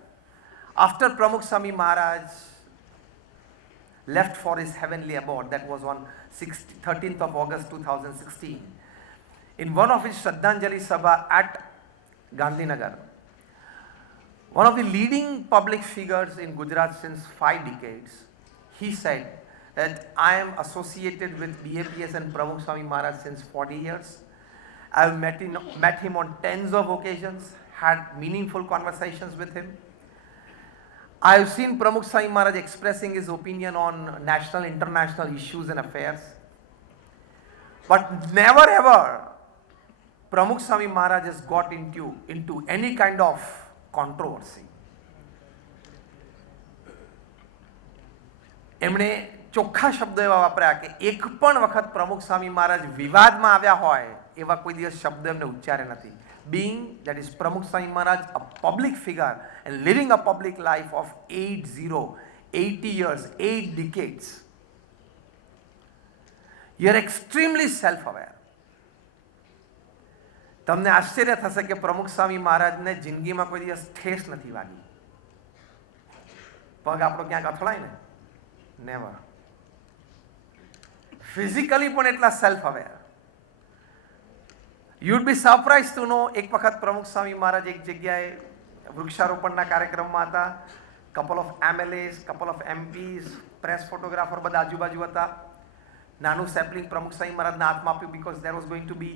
After Pramukh Swami Maharaj left for his heavenly abode, that was on 13th of August 2016, in one of his Shraddhanjali Sabha at Gandhinagar, one of the leading public figures in Gujarat since 5 decades, he said that I am associated with BAPS and Pramukh Swami Maharaj since 40 years. I have met him on tens of occasions, had meaningful conversations with him. I have seen Pramukh Swami Maharaj expressing his opinion on national, international issues and affairs. But never ever Pramukh Swami Maharaj has got into any kind of controversy. એમણે ચોખ્ખા શબ્દો એવા વાપર્યા કે એક પણ વખત પ્રમુખ સ્વામી મહારાજ વિવાદમાં આવ્યા હોય એવા કોઈ દિવસ શબ્દ એમને ઉચ્ચાર્યા નથી. Being that is Pramukh Swami Maharaj a public figure and living a public life of 80 years, 8 decades, you are extremely self-aware. તમને આશ્ચર્ય થશે કે પ્રમુખ સ્વામી મહારાજને જિંદગીમાં કોઈ દિવસ ઠેસ નથી વાગી. પગ આપણો ક્યાંક અથડાય ને, નેવર. ફિઝિકલી પણ એટલા self-aware. You'd be surprised to know, એક વખત પ્રમુખ સ્વામી મહારાજ એક જગ્યાએ વૃક્ષારોપણના કાર્યક્રમમાં હતા. couple of MLAs, couple of MPs, press photographer બધા આજુબાજુ હતા. નાનું સેપલિંગ પ્રમુખ સ્વામી મહારાજના હાથમાં આપ્યું because there was going to be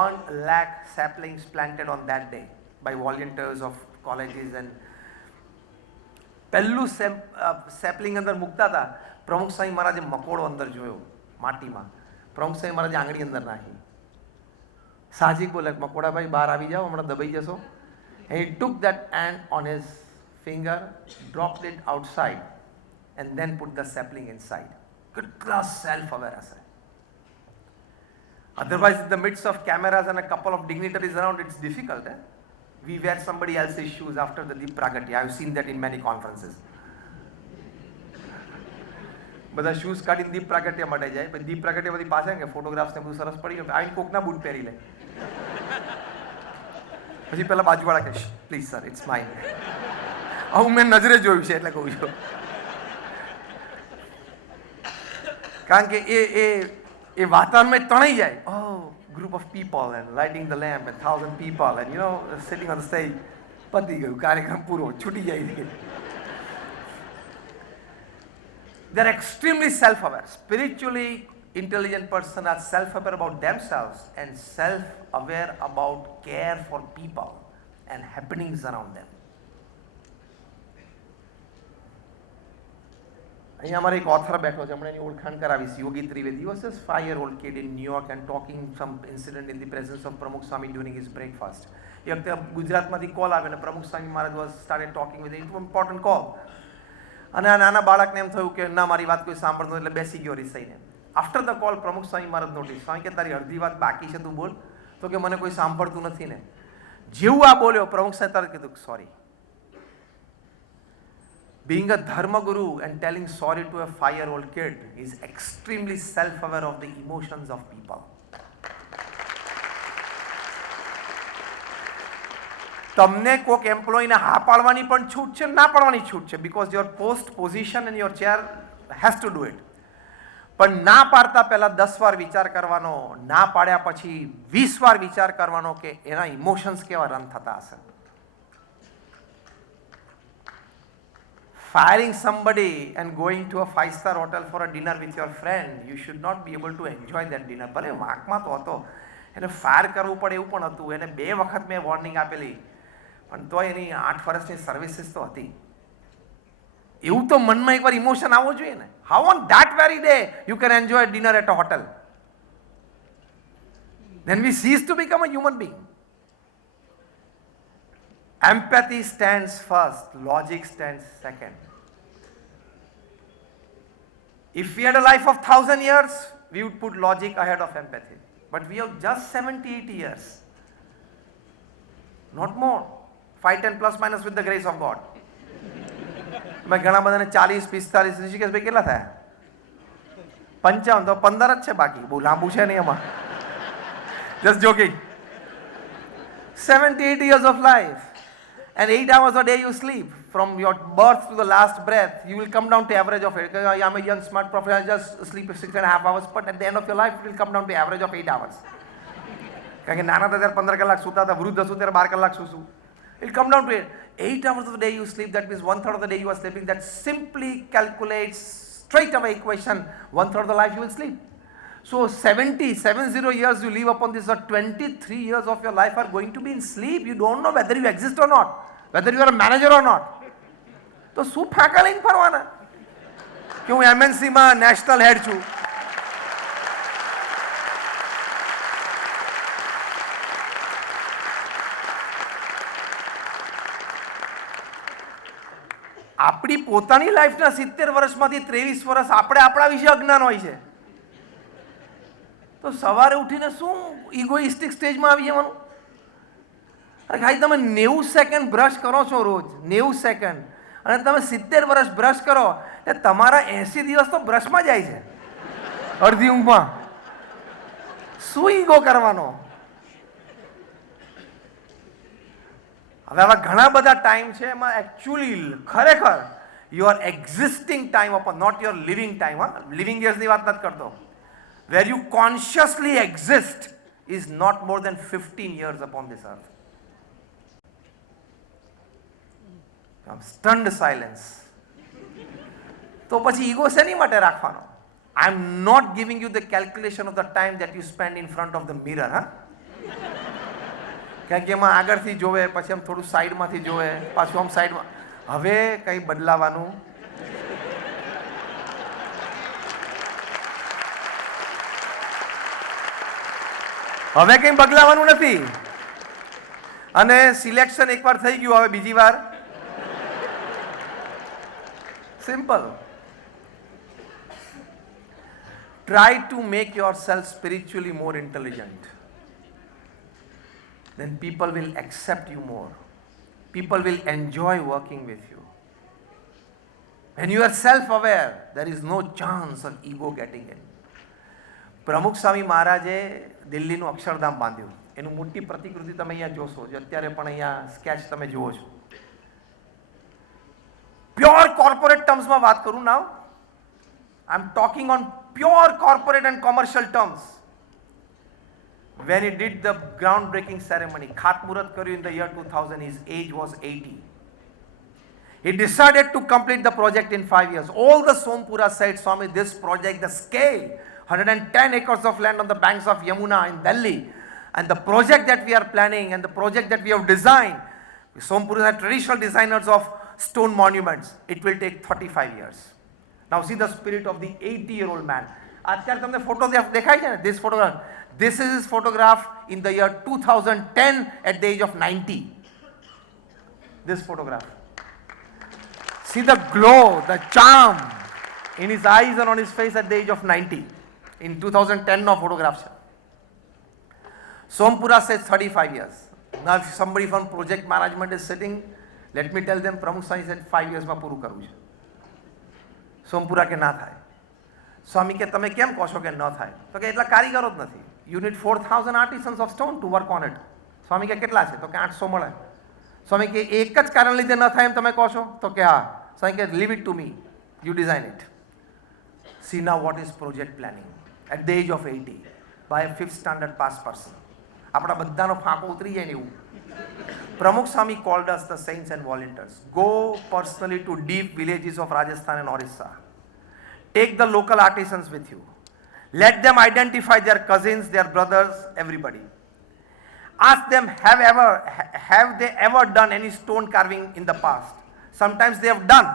1 lakh saplings planted on that day by volunteers of colleges and પહેલું સેપલિંગ અંદર મૂકતા હતા. પ્રમુખ સ્વામી મહારાજે મકોડો અંદર જોયો માટીમાં. પ્રમુખ સ્વામી મહારાજે આંગળી અંદર નાખી. સાહજિક બોલે મકોડા ભાઈ બહાર આવી જાઓ, હમણાં દબાઈ જશો. And he took that ant on his finger, dropped it outside and then put the sapling inside. કેટલા self-aware હશે. Otherwise, in the midst of cameras and a couple of dignitaries around, it's difficult. We wear somebody else's shoes after the Deep Pragati. I have seen that in many conferences. બધા shoes કાઢીને દીપ પ્રાગટ્ય માટે જાય, પછી દીપ પ્રાગટ્ય બધી પાછા કે ફોટોગ્રાફ્સ ને બધું સરસ પડી ગયું, આવીને કોકના બૂટ પહેરી લે. પછી પેલા બાજુવાળા કહે પ્લીઝ સર ઇટ્સ માઇન. આવું મેં નજરે જોયું છે એટલે કહું છું. કારણ કે એ વાતાવરણમાં તણાઈ જાય. Group of people and lighting the lamp and 1,000 people and sitting on the stage. પતી ગયું, કાર્યક્રમ પૂરો, છૂટી જાય. They are extremely self-aware. Spiritually intelligent person are self-aware about themselves and self-aware about care for people and happenings around them. અહીંયા અમારે એક author બેઠો છે, હમણાં એની ઓળખાણ કરાવીશ. યોગી Trivedi was this 5-year-old kid in New York and talking some incident in the presence of Pramukh Swami during his breakfast. એ વખતે ગુજરાતમાંથી કોલ આવે ને પ્રમુખ Swami Maharaj was started talking with an important call. અને આ નાના બાળકને એમ થયું કે ના મારી વાત કોઈ સાંભળતો, એટલે બેસી ગયો રિસાઈને. આફ્ટર ધ કોલ પ્રમુખ સ્વામી મહારાજ નોટિસ, સ્વામી કે તારી અડધી વાત બાકી છે, તું બોલ. તો કે મને કોઈ સાંભળતું નથી ને. જેવું આ બોલ્યો પ્રમુખ સાહેબ તરત કીધું sorry. Being a dharma guru and telling sorry to a 5-year-old kid is extremely self-aware of the emotions of people. તમને કોક એમ્પ્લોયને હા પાડવાની પણ છૂટ છે, ના પાડવાની છૂટ છે, because your post, position and your chair has to do it. પણ ના પાડતા પહેલા 10 વાર વિચાર કરવાનો, ના પાડ્યા પછી 20 વાર વિચાર કરવાનો કે એના ઇમોશન્સ કેવા રન થતા હશે. Firing somebody and going to a 5-star hotel for a dinner with your friend, you should not be able to enjoy that dinner. ભલે વાંકમાં તો હતો, એને ફાયર કરવું પડે એવું પણ હતું. એને 2 વખત મેં વોર્નિંગ આપેલી, પણ તો એની 8 વર્ષની સર્વિસીસ તો હતી. એવું તો મનમાં એકવાર ઇમોશન આવવો જોઈએ ને. How on that very day you can enjoy a dinner at a hotel? Then we cease to become a human being. Empathy stands first, logic stands second. If we had a life of 1,000 years, we would put logic ahead of empathy. But we have just 70-80 years. not more. 5, 10 plus minus with the grace of God. મેં ઘણા બધાને 40, 45 ઋષિકેશભાઈ કેટલા થયા? 55 તો 15 જ છે બાકી, બહુ લાંબુ છે નહીં એમાં. Just joking. 70, 80 years of life and 8 hours a day you sleep. From your birth to the last breath, you will come down to average of 8. I am a young smart professional, I just sleep 6.5 hours, but at the end of your life, it will come down to average of 8 hours. કારણ કે નાના હતા ત્યારે 15 કલાક સૂતા હતા, વૃદ્ધ હશું ત્યારે 12 કલાક સૂશું. It will come down to 8 hours of the day you sleep, that means 1/3 of the day you are sleeping. That simply calculates straight away equation, 1/3 of the life you will sleep. So 70 years you live upon this, or 23 years of your life are going to be in sleep. You don't know whether you exist or not, whether you are a manager or not. તો શું ફાંકા લઈને ફરવાના કે હું MNC માં national હેડ છું? આપણી પોતાની લાઈફના 70 વર્ષમાંથી 23 વર્ષ આપણે આપણા વિશે અજ્ઞાન હોય છે. તો સવારે ઉઠીને શું ઇગોઇસ્ટિક સ્ટેજમાં આવી જવાનું? અરે ભાઈ, તમે 90 સેકન્ડ બ્રશ કરો છો રોજ, 90 સેકન્ડ, અને તમે 70 વર્ષ બ્રશ કરો એટલે તમારા 80 દિવસ તો બ્રશમાં જાય છે, અડધી ઊંઘમાં. શું ઈગો કરવાનો? હવે આવા ઘણા બધા ટાઈમ છે એમાં એકચ્યુઅલી ખરેખર your existing time upon, not your living time. હા, લિવિંગ યર્સની વાત નથી કરતો. Where you consciously exist is not more than 15 years upon this earth. Stunned silence. તો પછી ઈગો શેની માટે રાખવાનો? I am not giving you the calculation of the time that you spend in front of the mirror. હા, કારણ કે એમાં આગળથી જોવે, પછી આમ થોડું સાઈડમાંથી જોવે, પાછું આમ સાઈડમાં. હવે કંઈ બદલાવાનું હવે કંઈ બદલાવાનું નથી. અને સિલેક્શન એકવાર થઈ ગયું, હવે બીજી વાર simple. Try to make yourself spiritually more intelligent. Then people will accept you more. People will enjoy working with you. When you are self-aware, there is no chance of ego getting in. પ્રમુખ સ્વામી મહારાજે દિલ્હીનું અક્ષરધામ બાંધ્યું. એનું મોટી પ્રતિકૃતિ તમે અહીંયા જોશો, જે અત્યારે પણ અહીંયા સ્કેચ તમે જુઓ છો. પ્યોર કોર્પોરેટ ટર્મ્સમાં વાત કરું now, I am talking on pure corporate and commercial terms. When he did the groundbreaking ceremony, ખાતમુહૂર્ત કર્યું in the year 2000, his age was 80. He decided to complete the project in 5 years. All the Sompura said, Swami, this project, the scale, 110 acres of land on the banks of Yamuna in Delhi, and the project that we are planning and the project that we have designed, Sompura are traditional designers of stone monuments. It will take 35 years. Now see the spirit of the 80-year-old man. અત્યારે તમને photo દેખાય છે ને, this photograph. This is his photograph in the year 2010 at the age of 90. This photograph. See the glow, the charm in his eyes and on his face at the age of 90. In 2010 no photographs. Sompura says 35 years. Now if somebody from project management is sitting, let me tell them, Pramukh Swami said 5 years માં પૂરું કરવું છે. સોમપુરા કે ના થાય. સ્વામી કે તમે કેમ કહો છો કે ન થાય? તો કે એટલા કારીગરો જ નથી. You need 4,000 artisans of stone to work on it. સ્વામી કે કેટલા છે? તો કે 800 મળે. સ્વામી કે એક જ કારણ લીધે ન થાય એમ તમે કહો છો? તો કે હા. સ્વામી કે leave it to me, you design it. See now what is project planning at the age of 80 by a 5th standard pass person. આપણા બધાનો ફાંકો ઉતરી જાય ને એવું. Pramukh Swami called us the saints and volunteers. Go personally to deep villages of Rajasthan and Orissa. Take the local artisans with you. Let them identify their cousins, their brothers, everybody. Ask them, have they ever done any stone carving in the past? Sometimes they have done.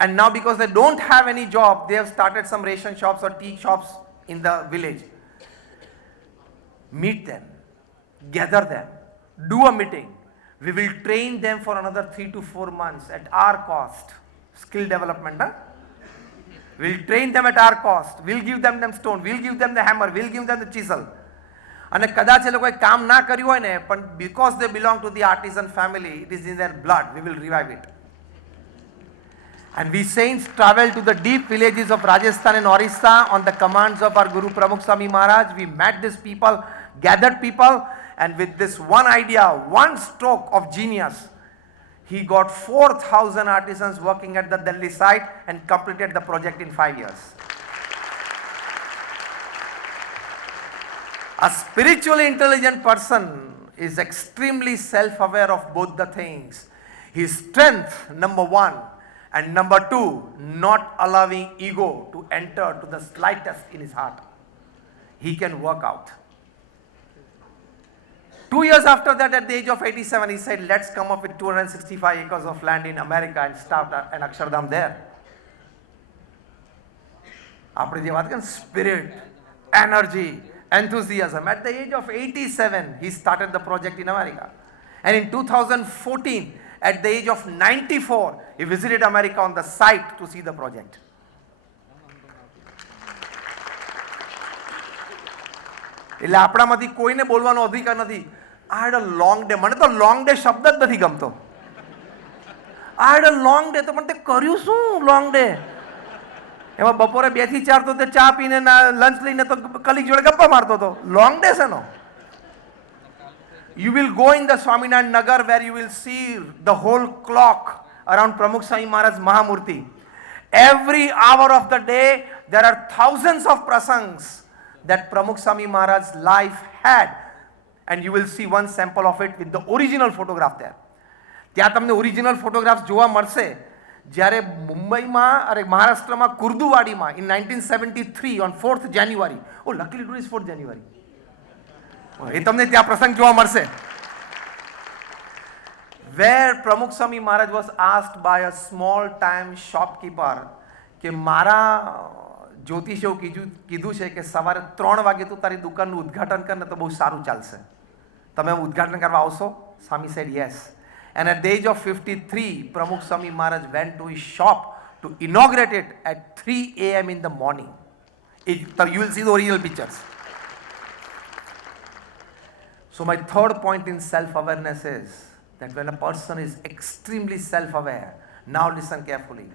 And now because they don't have any job, they have started some ration shops or tea shops in the village. Meet them. Gather them. Do a meeting. We will train them for another 3 to 4 months at our cost. Skill development, huh? We'll train them at our cost. We'll give them stone. We'll give them the hammer. We'll give them the chisel. અને કદાચ એ લોકોએ કામ ના કર્યું હોય ને પણ because they belong to the artisan family, it is in their blood, we will revive it. And we saints traveled to the deep villages of Rajasthan and Orissa on the commands of our Guru Pramukh Swami Maharaj. We met these people, gathered people, and with this one idea, one stroke of genius, he got 4,000 artisans working at the Delhi site and completed the project in 5 years. A spiritually intelligent person is extremely self-aware of both the things. His strength, number one, and number two, not allowing ego to enter to the slightest in his heart. He can work out. 2 years after that, at the age of 87, he said, let's come up with 265 acres of land in America and start an Akshardham there. આપણે જે વાત કરીએ spirit, energy, enthusiasm. At the age of 87, he started the project in America. And in 2014, at the age of 94, he visited America on the site to see the project. એટલે આપણામાંથી કોઈને બોલવાનો અધિકાર નથી. I had a long day. મને તો long day શબ્દ જ નથી ગમતો. I had a long day. તો પણ તે કર્યું શું long day? એમાં બપોરે 2 થી 4 તો તે ચા પીને લંચ લઈને તો કલીગ જોડે ગપ્પા મારતો હતો. લોંગ ડે છે નો. You will go in the Swaminarayan Nagar where you will see the whole clock around Pramukh Swami Maharaj Mahamurti. Every hour of the day there are thousands of prasangs that Pramukh Swami Maharaj's life had, and you will see one sample of it with the original photograph there. ત્યાં તમને original photographs જોવા મળશે. જ્યારે મુંબઈમાં અરે મહારાષ્ટ્રમાં કુર્દુવાડીમાં in 1973 on 4th January. Oh, luckily today is 4th January. એ તમને ત્યાં પ્રસંગ જોવા મળશે. Where Pramukh Swami Maharaj was asked by a small time shopkeeper કે મારા જ્યોતિષે કીધું છે કે સવારે 3 વાગે તું તારી દુકાનનું ઉદ્ઘાટન કર ને તો બહુ સારું ચાલશે. તમે ઉદ્ઘાટન કરવા આવશો? Swami said yes. And at the age of 53, Pramukh Swami Maharaj went to his shop to inaugurate it at 3 a.m. in the morning. You will see the original pictures. So my third point in self-awareness is that when a person is extremely self-aware, now listen carefully,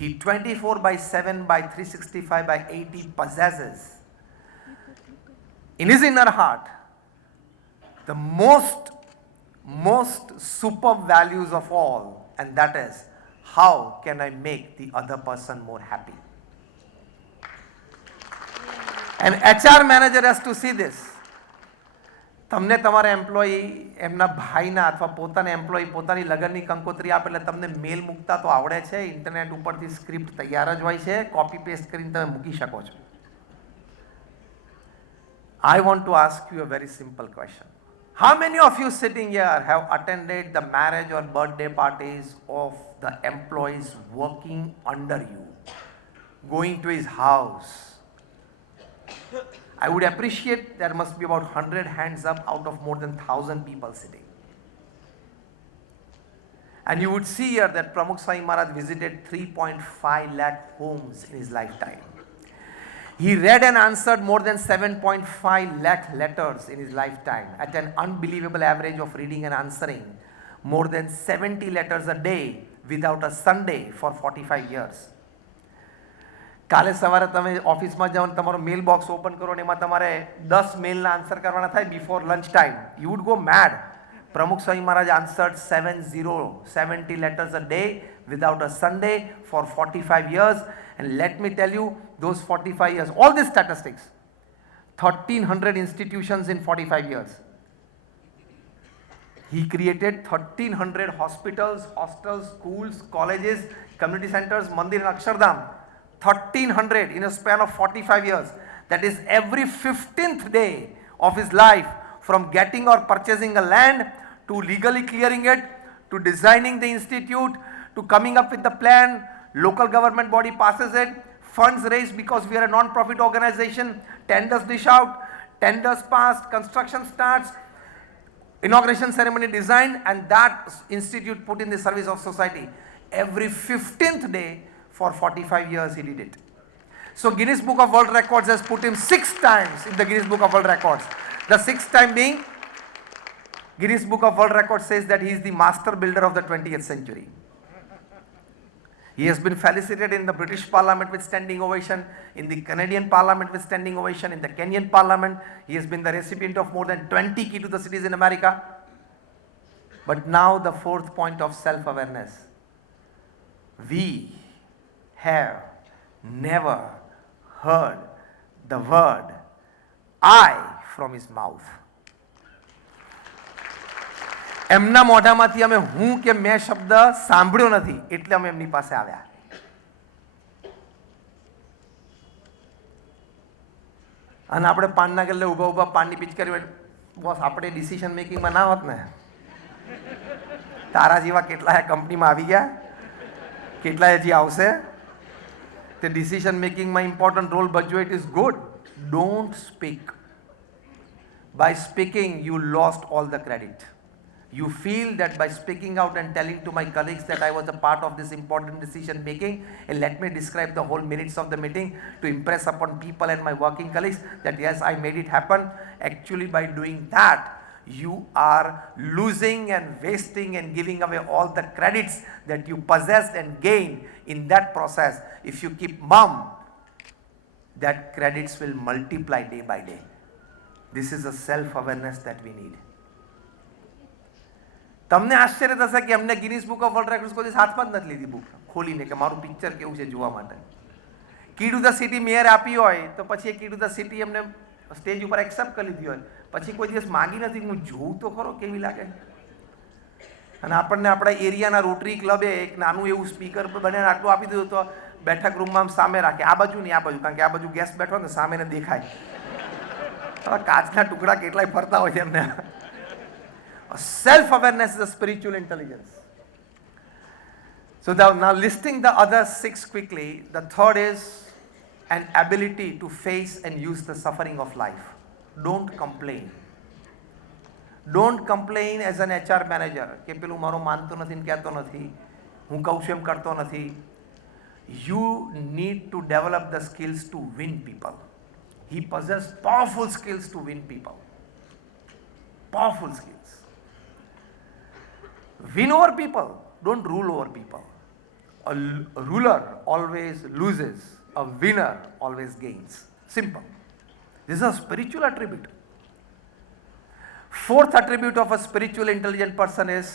he 24/7 by 365 by 80 possesses in his inner heart the most superb values of all, and that is, how can I make the other person more happy? An HR manager has to see this. તમને તમારા employee એમના ભાઈના અથવા પોતાના employee પોતાની લગનની કંકોત્રી આપે એટલે તમને મેલ મૂકતા તો આવડે છે. ઇન્ટરનેટ ઉપરથી સ્ક્રિપ્ટ તૈયાર જ હોય છે, કોપી પેસ્ટ કરીને તમે મૂકી શકો છો. I want to ask you a very simple question. How many of you sitting here have attended the marriage or birthday parties of the employees working under you, going to his house? I would appreciate there must be about 100 hands up out of more than 1,000 people sitting. And you would see here that Pramukh Swami Maharaj visited 3.5 lakh homes in his lifetime. He read and answered more than 7.5 lakh letters in his lifetime at an unbelievable average of reading and answering more than 70 letters a day without a Sunday for 45 years. કાલે સવારે તમે ઓફિસમાં જાઓ ને તમારો મેલ box open કરો ને એમાં તમારે 10 મેલના આન્સર કરવાના થાય before lunch time. You would go made. Pramukh Swami Maharaj answered 70 letters a day without a Sunday for 45 years. And let me tell you, those 45 years, all these statistics, 1,300 institutions in 45 years. He created 1,300 hospitals, hostels, schools, colleges, community centers, mandir and Akshardham. 1,300 in a span of 45 years. That is every 15th day of his life, from getting or purchasing a land to legally clearing it, to designing the institute, to coming up with the plan, local government body passes it, funds raised because we are a non-profit organization, tenders dish out, tenders passed, construction starts, inauguration ceremony designed, and that institute put in the service of society. Every 15th day for 45 years he did it. So Guinness Book of World Records has put him 6 times in the Guinness Book of World Records. The sixth time being, Guinness Book of World Records says that he is the master builder of the 20th century. He has been felicitated in the British Parliament with standing ovation, in the Canadian Parliament with standing ovation, in the Kenyan Parliament. He has been the recipient of more than 20 key to the cities in America. But now the fourth point of self-awareness. We have never heard the word I from his mouth. એમના મોઢામાંથી અમે હું કે મેં શબ્દ સાંભળ્યો નથી એટલે અમે એમની પાસે આવ્યા. અને આપણે પાનના ગલ્લે ઊભા ઊભા પાનની પિચકારી બોસ આપણે ડિસિઝન મેકિંગમાં ના હોત ને. તારા જેવા કેટલાય કંપનીમાં આવી ગયા, કેટલાય હજી આવશે. તે ડિસિઝન મેકિંગમાં ઇમ્પોર્ટન્ટ રોલ ભજવો. It is good. Don't speak. By speaking, you lost all the credit. You feel that by speaking out and telling to my colleagues that I was a part of this important decision making, and let me describe the whole minutes of the meeting to impress upon people and my working colleagues that yes, I made it happen. Actually, by doing that, you are losing and wasting and giving away all the credits that you possessed and gained in that process. If you keep mum, that credits will multiply day by day. This is a self-awareness that we need. તમને આશ્ચર્ય થશે કે અમને Guinness book of world records કોઈ હાથમાં જ નથી લીધી બુક ખોલીને કે મારું પિક્ચર કેવું છે જોવા માટે. Key to the city mayor આપી હોય તો પછી એ કી ટુ ધ સિટી એમને સ્ટેજ ઉપર એક્સેપ્ટ કરી લીધી હોય, પછી કોઈ દિવસ માગી નથી. હું જોઉં તો ખરો કેવી લાગે. અને આપણને આપણા એરિયાના રોટરી ક્લબે એક નાનું એવું સ્પીકર બને આટલું આપી દીધું તો બેઠક રૂમમાં સામે રાખે, આ બાજુ નહીં આ બાજુ, કારણ કે આ બાજુ ગેસ બેઠો ને સામે ને દેખાય. કાચના ટુકડા કેટલાય ફરતા હોય છે એમને. Self-awareness is a spiritual intelligence. So now listing the other six quickly, the third is an ability to face and use the suffering of life. Don't complain. Don't complain as an HR manager કે પેલું મારો માનતો નથી ને કહેતો નથી, હું કહું છું એમ કરતો નથી. You need to develop the skills to win people. He possessed powerful skills to win people. Powerful skills. Win over people, don't rule over people. A ruler always loses, a winner always gains. Simple. This is a spiritual attribute. Fourth attribute of a spiritual intelligent person is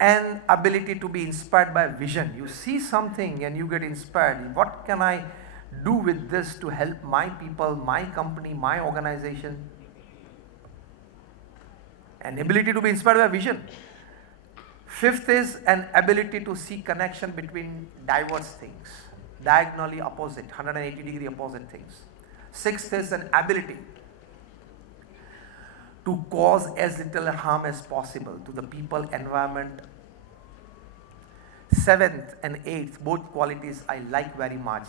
an ability to be inspired by vision. You see something and you get inspired. What can I do with this to help my people, my company, my organization? An ability to be inspired by vision. Fifth is an ability to see connection between diverse things, diagonally opposite, 180-degree opposite things. Sixth is an ability to cause as little harm as possible to the people, environment. Seventh and eighth, both qualities I like very much.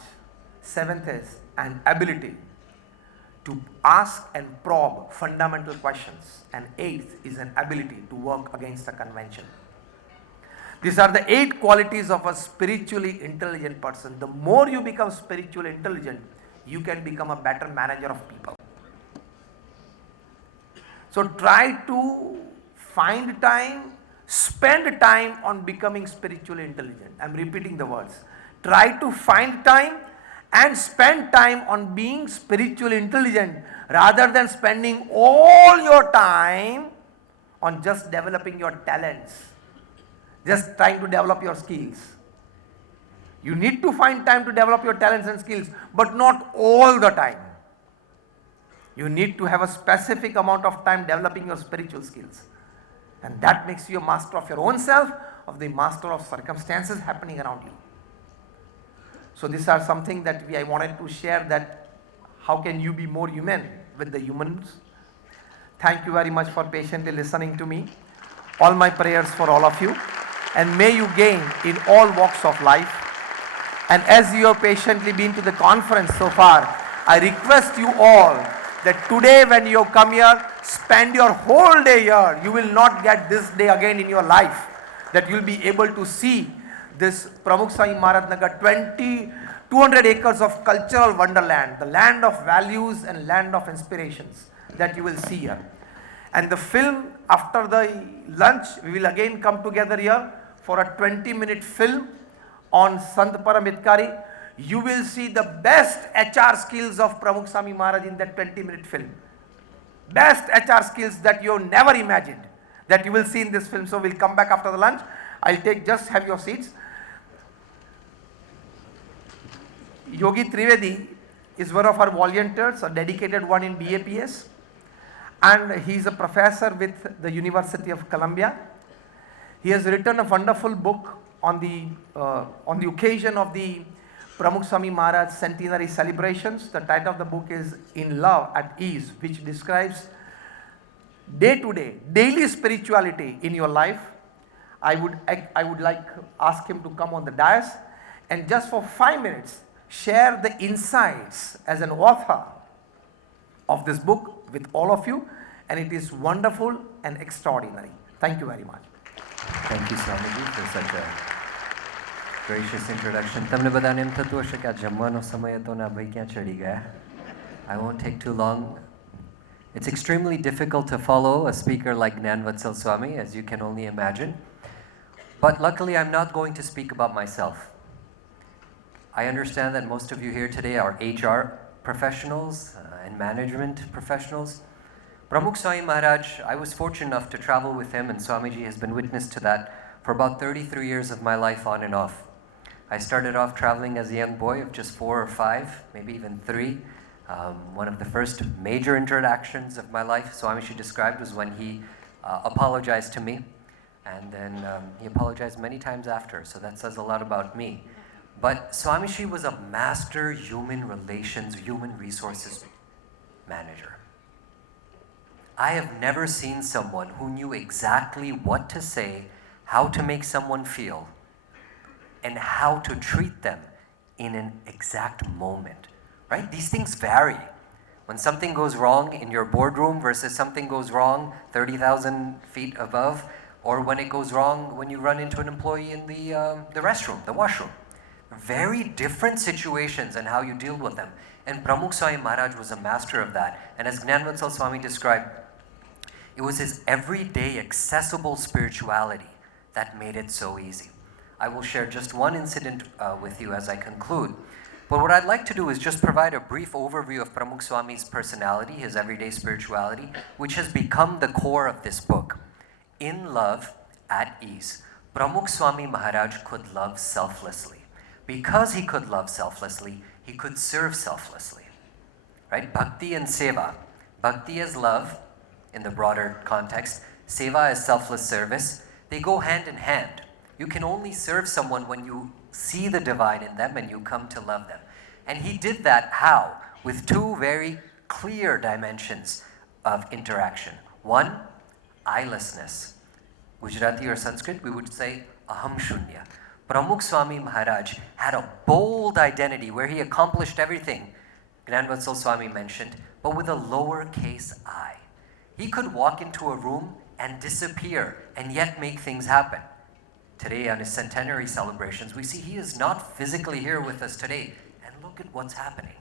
Seventh is an ability to ask and probe fundamental questions, and eighth is an ability to work against the convention. These are the 8 qualities of a spiritually intelligent person. The more you become spiritually intelligent, you can become a better manager of people. So try to find time, spend time on becoming spiritually intelligent. I'm repeating the words. Try to find time and spend time on being spiritually intelligent rather than spending all your time on just developing your talents. Just trying to develop your skills. You need to find time to develop your talents and skills, but not all the time. You need to have a specific amount of time developing your spiritual skills. And that makes you a master of your own self, of the master of circumstances happening around you. So these are something that I wanted to share, that how can you be more human with the humans. Thank you very much for patiently listening to me. All my prayers for all of you. And may you gain in all walks of life. And as you have patiently been to the conference so far, I request you all that today when you come here, spend your whole day here. You will not get this day again in your life. That you will be able to see this Pramukh Swami Maharaj Nagar, 200 acres of cultural wonderland, the land of values and land of inspirations. that you will see here. And the film, after the lunch, we will again come together here for a 20-minute film on Sant Paramitkari. You will see the best HR skills of Pramukh Swami Maharaj in that 20-minute film. Best HR skills that you never imagined, that you will see in this film. So we'll come back after the lunch. I'll take, just have your seats. Yogi Trivedi is one of our volunteers, a dedicated one in BAPS. And he is a professor with the University of Columbia. He has written a wonderful book on the occasion of the Pramukh Swami Maharaj centenary celebrations. The title of the book is In Love at Ease, which describes day-to-day, daily spirituality in your life. I would like ask him to come on the dais and just for 5 minutes share the insights as an author of this book with all of you, and it is wonderful and extraordinary. Thank you very much. Thank you, Swamiji, for such a gracious introduction. તમને બધાને એમ થતું હશે કે આ જમવાનો સમય હતો ને આ ભાઈ ક્યાં ચડી ગયા. I won't take too long. It's extremely difficult to follow a speaker like Gyanvatsal Swami, as you can only imagine. But luckily, I'm not going to speak about myself. I understand that most of you here today are HR professionals and management professionals. Pramukh Swami Maharaj, I was fortunate enough to travel with him, and Swamiji has been witness to that for about 33 years of my life on and off. I started off traveling as a young boy of just 4 or 5, maybe even 3. One of the first major interactions of my life, Swamiji described, was when he apologized to me. And then he apologized many times after, so that says a lot about me. But Swamiji was a master human relations, human resources manager. I have never seen someone who knew exactly what to say, how to make someone feel, and how to treat them in an exact moment, right? These things vary. When something goes wrong in your boardroom versus something goes wrong 30,000 feet above, or when it goes wrong when you run into an employee in the restroom, the washroom. Very different situations and how you deal with them. And Pramukh Swami Maharaj was a master of that. And as Gyanvatsal Swami described, it was his everyday accessible spirituality that made it so easy. I will share just one incident with you as I conclude. But what I'd like to do is just provide a brief overview of Pramukh Swami's personality, his everyday spirituality, which has become the core of this book. In Love at Ease, Pramukh Swami Maharaj could love selflessly. Because he could love selflessly, he could serve selflessly. Right? Bhakti and Seva. Bhakti is love in the broader context. Seva is selfless service. They go hand in hand. You can only serve someone when you see the divine in them and you come to love them. And he did that how? With 2 very clear dimensions of interaction. One, I-lessness. Gujarati or Sanskrit, we would say aham shunya. Pramukh Swami Maharaj had a bold identity where he accomplished everything Gyanvatsal Swami mentioned, but with a lowercase I. He could walk into a room and disappear and yet make things happen. Today on his centenary celebrations, we see he is not physically here with us today, and look at what's happening.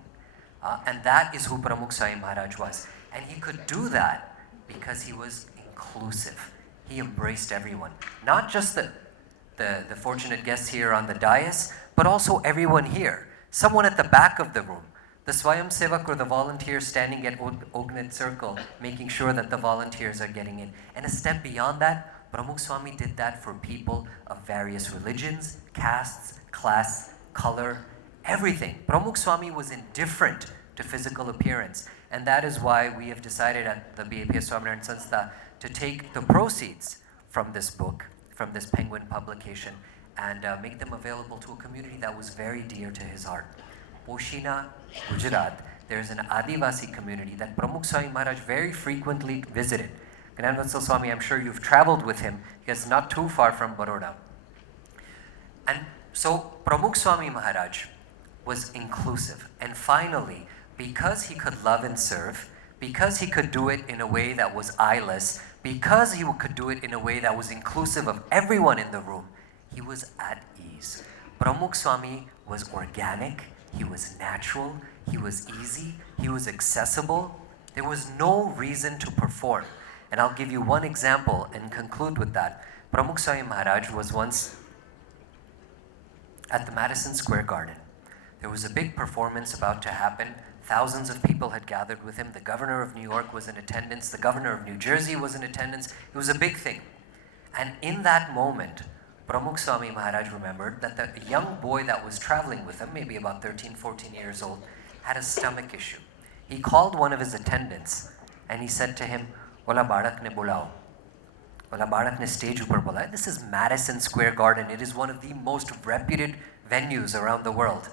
And that is who Pramukh Swami Maharaj was. And he could do that because he was inclusive. He embraced everyone. Not just the fortunate guests here on the dais, but also everyone here. Someone at the back of the room. The Swayam Sevak or the volunteers standing at Ognit Circle, making sure that the volunteers are getting in. And a step beyond that, Pramukh Swami did that for people of various religions, castes, class, color, everything. Pramukh Swami was indifferent to physical appearance. And that is why we have decided at the BAPS Swaminarayan Sanstha to take the proceeds from this book, from this Penguin publication, and make them available to a community that was very dear to his heart. Poshina, Gujarat, there's an Adivasi community that Pramukh Swami Maharaj very frequently visited. Gyanvatsal Swami, I'm sure you've traveled with him, because not too far from Baroda. And so Pramukh Swami Maharaj was inclusive. And finally, because he could love and serve, because he could do it in a way that was eyeless, because he could do it in a way that was inclusive of everyone in the room, he was at ease. Pramukh Swami was organic, he was natural, he was easy, he was accessible, There was no reason to perform. And I'll give you one example and conclude with that. Pramukh Swami Maharaj was once at the Madison Square Garden. There was a big performance about to happen. Thousands of people had gathered with him. The governor of New York was in attendance. The governor of New Jersey was in attendance. It was a big thing. And in that moment, Pramukh Swami Maharaj remembered that the young boy that was traveling with him, maybe about 13, 14 years old, had a stomach issue. He called one of his attendants and he said to him, "Ola badak ne bulao. Ola badak ne stage upar bulao." This is Madison Square Garden. It is one of the most reputed venues around the world.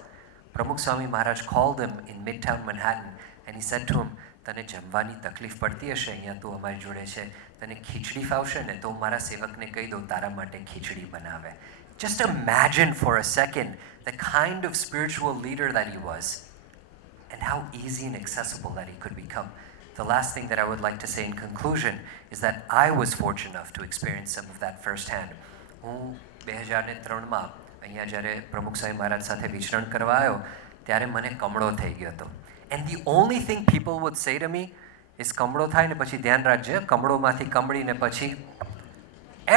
Pramukh Swami Maharaj called him in Midtown Manhattan and he said to him, "Tane jamwani taklif padti hashe, અહીંયા તું અમારી જોડે છે, તને ખીચડી ફાવશે ને તો મારા સેવકને કહી દો તારા માટે ખીચડી બનાવે." Just imagine for a second the kind of spiritual leader that he was and how easy and accessible that he could become. The last thing that I would like to say in conclusion is that I was fortunate enough to experience some of that firsthand. હું 2003માં અહીંયા જ્યારે પ્રમુખ સ્વામી મહારાજ સાથે વિચરણ કરવા આવ્યો ત્યારે મને કમળો થઈ ગયો હતો. And the only thing people would say to me is કમળો થાય ને પછી ધ્યાન રાખજે, કમળોમાંથી કમળીને પછી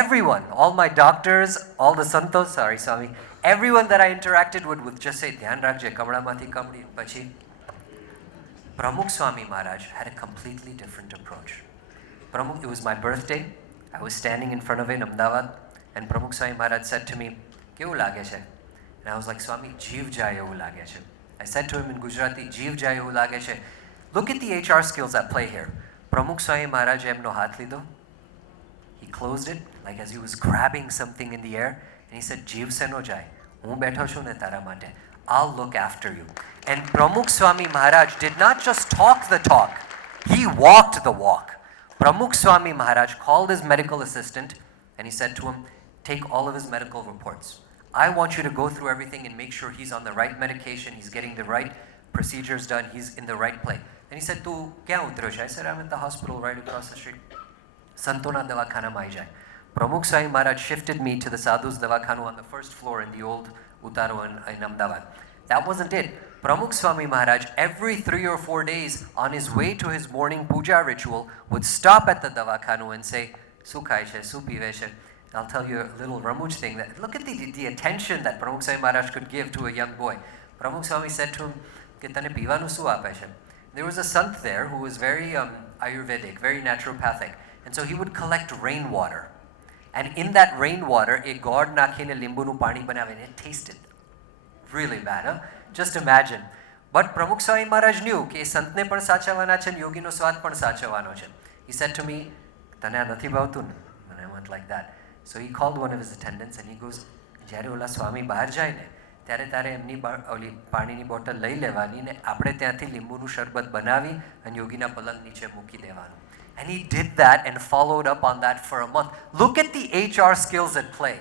everyone, all my doctors, all the santos, sorry Swami, everyone that I interacted with would just say ધ્યાન રાખજે, કમળામાંથી કમળી. પછી Pramukh Swami Maharaj had a completely different approach. It was my birthday. I was standing in front of it in Ahmedabad, and Pramukh Swami Maharaj said to me, "Kevu lage che?" And I was like, "Swami, jeev jaye evu lage che." I said to him in Gujarati, "Jeev jaye evu lage che." Look at the HR skills at play here. Pramukh Swami Maharaj emno hath lido. He closed it like as he was grabbing something in the air, and he said, "Jeev se no jaye. Hu betho chu ne tara mate. I'll look after you." And Pramukh Swami Maharaj did not just talk the talk, he walked the walk. Pramukh Swami Maharaj called his medical assistant and he said to him, "Take all of his medical reports. I want you to go through everything and make sure he's on the right medication, he's getting the right procedures done, he's in the right place." And he said, "Tu kya utro hai?" I said, "I'm at the hospital right across the street. Santona Davakhana mai jai." Pramukh Swami Maharaj shifted me to the Sadhu's Davakhana on the first floor in the old Utaro in Ahmedabad. That wasn't it. Pramukh Swami Maharaj, every 3 or 4 days on his way to his morning puja ritual, would stop at the Davakhana and say, "Su khai che, su pive che." I'll tell you a little Ramuj thing. That look at the attention that Pramukh Swami Maharaj could give to a young boy. Pramukh Swami said to him, "Ke tane pivanu su ape che?" There was a sant there who was very Ayurvedic, very naturopathic. And so he would collect rainwater. And in that rainwater, a god nakhine limbunu pani banave, and it tasted really bad. Huh? Just imagine. But Pramukh Swami Maharaj knew કે સંતને પણ સાચવવાના છે, યોગીનો સ્વાદ પણ સાચવવાનો છે. He said to me, "તને આ નથી ભાવતું ને?" And I went like that. So he called one of his attendants and he goes, "જ્યારે ઓલા સ્વામી બહાર જાય ને ત્યારે તારે એમની ઓલી પાણીની બોટલ લઈ લેવાની ને આપણે ત્યાંથી લીંબુનું શરબત બનાવી અને યોગીના પલંગ નીચે મૂકી દેવાનું." And he did that and followed up on that for a month. Look at the HR skills at play.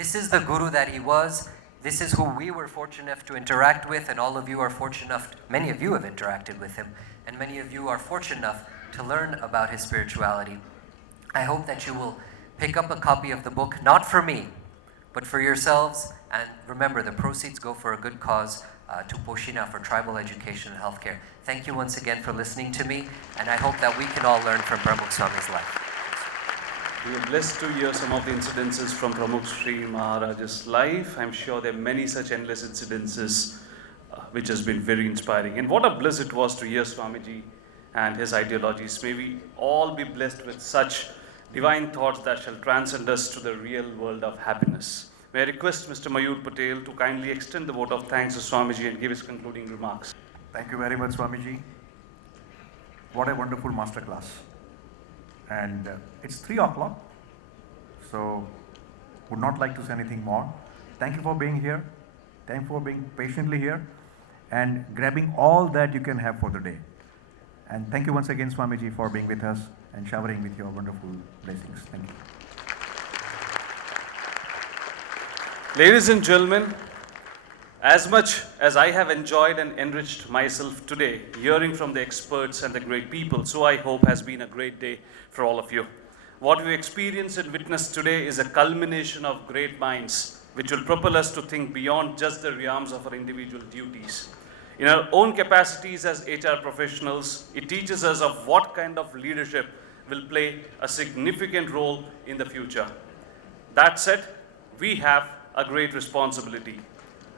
This is the guru that he was. This is who we were fortunate enough to interact with, and all of you are fortunate enough, many of you have interacted with him, and many of you are fortunate enough to learn about his spirituality. I hope that you will pick up a copy of the book, not for me, but for yourselves, and remember the proceeds go for a good cause to Poshina for tribal education and healthcare. Thank you once again for listening to me, and I hope that we can all learn from Pramukh Swami's life. We are blessed to hear some of the incidences from Pramukh Sri Maharaj's life. I'm sure there are many such endless incidences which has been very inspiring. And what a bliss it was to hear Swamiji and his ideologies. May we all be blessed with such divine thoughts that shall transcend us to the real world of happiness. May I request Mr. Mayur Patel to kindly extend the vote of thanks to Swamiji and give his concluding remarks. Thank you very much, Swamiji. What a wonderful master class. And it's 3 o'clock, so would not like to say anything more. Thank you for being here. Thank you for being patiently here and grabbing all that you can have for the day. And thank you once again, Swamiji, for being with us and showering with your wonderful blessings. Thank you. Ladies and gentlemen, as much as I have enjoyed and enriched myself today, hearing from the experts and the great people, so I hope has been a great day for all of you. What we experience and witness today is a culmination of great minds, which will propel us to think beyond just the realms of our individual duties. In our own capacities as HR professionals, it teaches us of what kind of leadership will play a significant role in the future. That said, we have a great responsibility.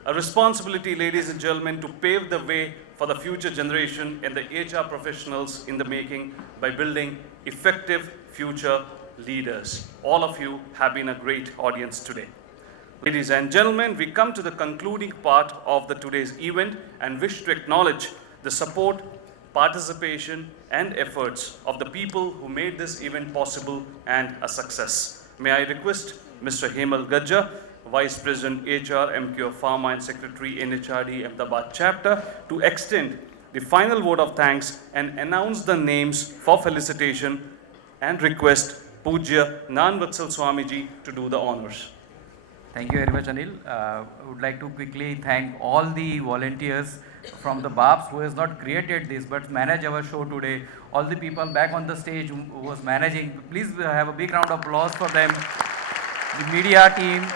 A responsibility, ladies and gentlemen, to pave the way for the future generation and the HR professionals in the making by building effective future leaders. All of you have been a great audience today. Ladies and gentlemen, we come to the concluding part of today's event and wish to acknowledge the support, participation and efforts of the people who made this event possible and a success. May I request Mr. Hemal Gajja, Vice President HR, MQ Pharma and Secretary NHRD Ahmedabad Chapter, to extend the final vote of thanks and announce the names for felicitation and request Pujya Gyanvatsal Swami ji to do the honors. Thank you very much, Anil. I would like to quickly thank all the volunteers from the BAPS who has not created this but managed our show today. All the people back on the stage who was managing, please have a big round of applause for them. The media team,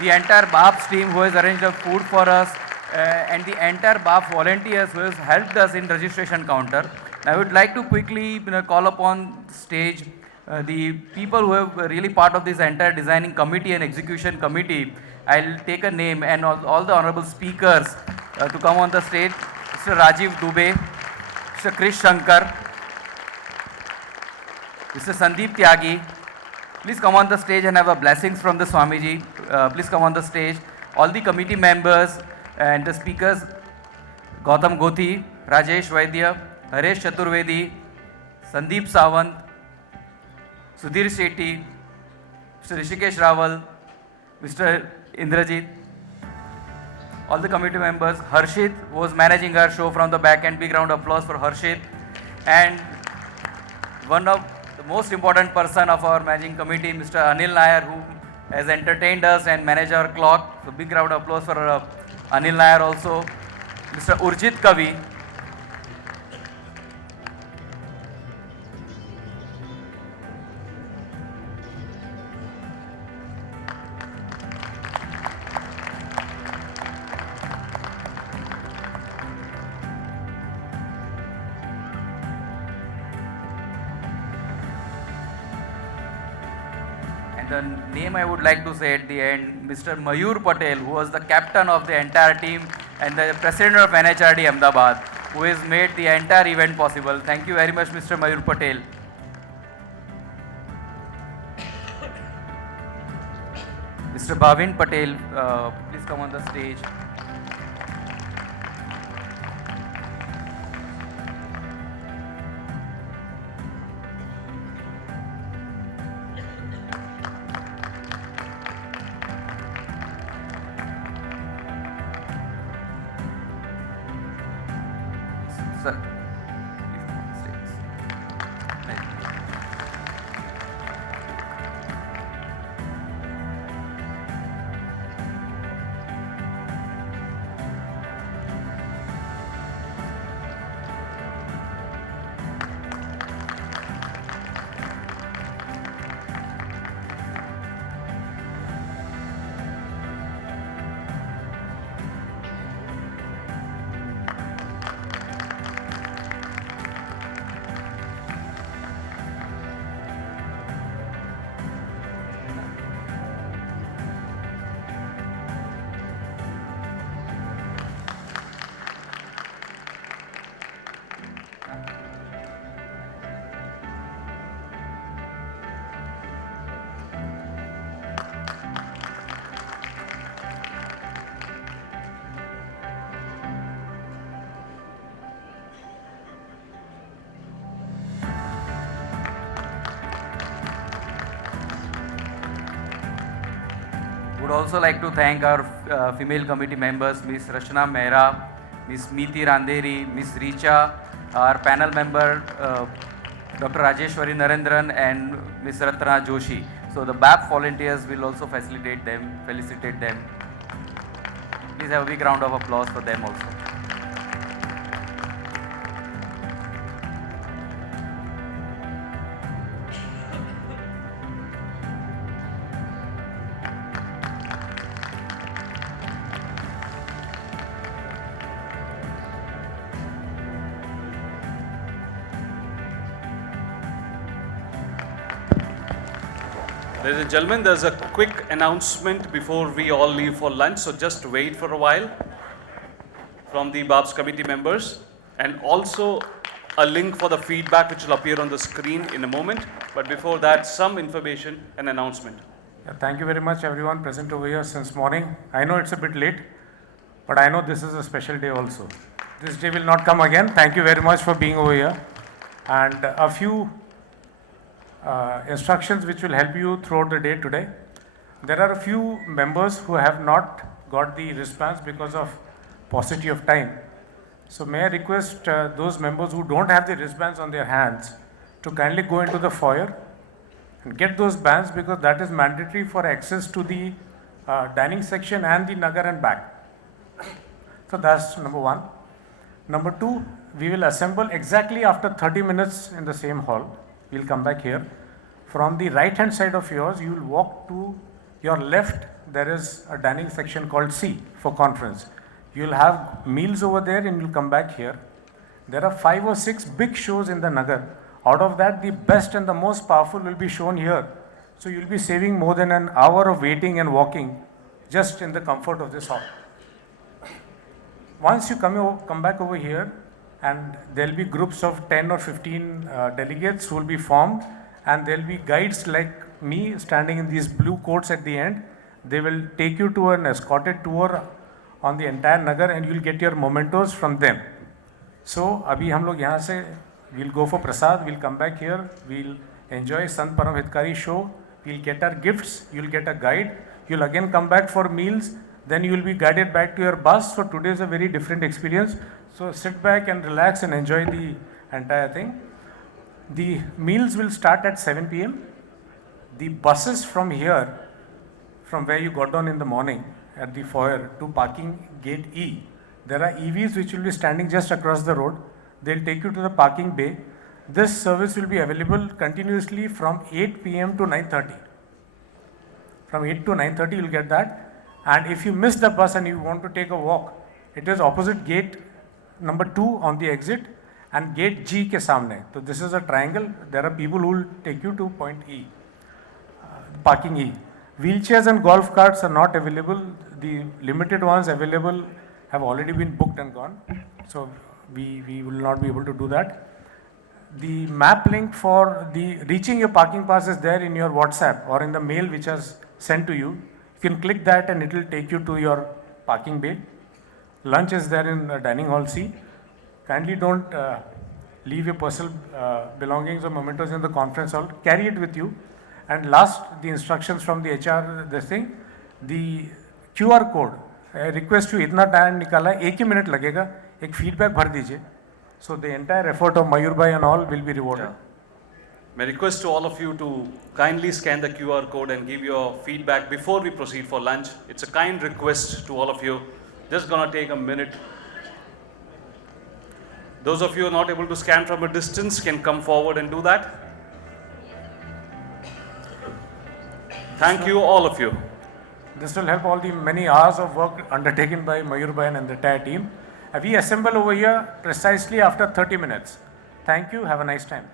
the entire BAPS team who has arranged the food for us, and the entire BAPS volunteers who has helped us in registration counter. I would like to quickly call upon stage the people who have really part of this entire designing committee and execution committee. I'll take a name and all the honorable speakers to come on the stage. Mr. Rajiv Dubey, Mr. Krish Shankar, Mr. Sandeep Tyagi. Please come on the stage and have a blessings from the Swamiji. Please come on the stage. All the committee members and the speakers, Gautam Gothi, Rajesh Vaidya, Haresh Chaturvedi, Sandeep Sawant, Sudhir Shetty, Mr. Rishikesh Rawal, Mr. Indrajit, all the committee members, Harshit, who was managing our show from the back end. Big round of applause for Harshit. And one of the most important person of our managing committee, Mr. Anil Nair, who has entertained us and managed our clock. So big round of applause for Anil Nair also. Mr. Urjit Kavi. The name I would like to say at the end, Mr. Mayur Patel, who was the captain of the entire team and the president of NHRD Ahmedabad, who has made the entire event possible. Thank you very much, Mr. Mayur Patel. Mr. Bhavin Patel, please come on the stage. Sir, please come on the stage. Thank you. Would also like to thank our female committee members, Ms. Rachna Mehra, Ms. Meeti Randheri, Ms. Richa, our panel member, Dr. Rajeshwari Narendran and Ms. Ratna Joshi. So the BAP volunteers will also felicitate them. Please have a big round of applause for them also. Ladies and gentlemen, there's a quick announcement before we all leave for lunch, so just wait for a while from the BAPS committee members, and also a link for the feedback which will appear on the screen in a moment. But before that, some information and announcement. Thank you very much everyone present over here since morning. I know it's a bit late, but I know this is a special day also. This day will not come again. Thank you very much for being over here. And a few instructions which will help you throughout the day today. There are a few members who have not got the wristbands because of paucity of time. So may I request those members who don't have the wristbands on their hands to kindly go into the foyer and get those bands, because that is mandatory for access to the dining section and the nagar and back. So that's number one. Number two, we will assemble exactly after 30 minutes in the same hall. We'll come back here. From the right hand side of yours, you will walk to your left. There is a dining section called C for conference. You will have meals over there and you'll come back here. There are 5 or 6 big shows in the nagar. Out of that, the best and the most powerful will be shown here. So you'll be saving more than an hour of waiting and walking just in the comfort of this hall. Once you come back over here, and there'll be groups of 10 or 15 delegates who will be formed, and there'll be guides like me standing in these blue coats at the end. They will take you to an escorted tour on the entire nagar and you'll get your mementos from them. So abhi hum log yahan se we'll go for prasad, we'll come back here, we'll enjoy Sant Param Hitkari show, we'll get our gifts, you'll get a guide, you'll again come back for meals, then you will be guided back to your bus. So today is a very different experience. So sit back and relax and enjoy the entire thing. The meals will start at 7 p.m. The buses from here, from where you got down in the morning at the foyer to parking gate E, there are EVs which will be standing just across the road. They'll take you to the parking bay. This service will be available continuously from 8 p.m. to 9:30. From 8 to 9:30 you'll get that. And if you miss the bus and you want to take a walk, it is opposite gate number 2 on the exit and gate G ke samne. So this is a triangle. There are people who will take you to point E, parking E. Wheelchairs and golf carts are not available. The limited ones available have already been booked and gone. So we will not be able to do that. The map link for the reaching your parking pass is there in your WhatsApp or in the mail which is sent to you. You can click that and it will take you to your parking bay. Lunch is there in the dining hall C. Kindly don't leave your personal belongings or mementos in the conference hall. Carry it with you. And last, the instructions from the HR, this thing, the QR code. I request you, itna time nikala, 1 minute lagega, ek feedback bhar dijiye. So the entire effort of Mayur Bhai and all will be rewarded. May request to all of you to kindly scan the QR code and give your feedback before we proceed for lunch. It's a kind request to all of you. Just gonna take a minute. Those of you who are not able to scan from a distance can come forward and do that. Thank you, all of you. This will help all the many hours of work undertaken by Mayur Bhai and the entire team. We assemble over here precisely after 30 minutes. Thank you. Have a nice time.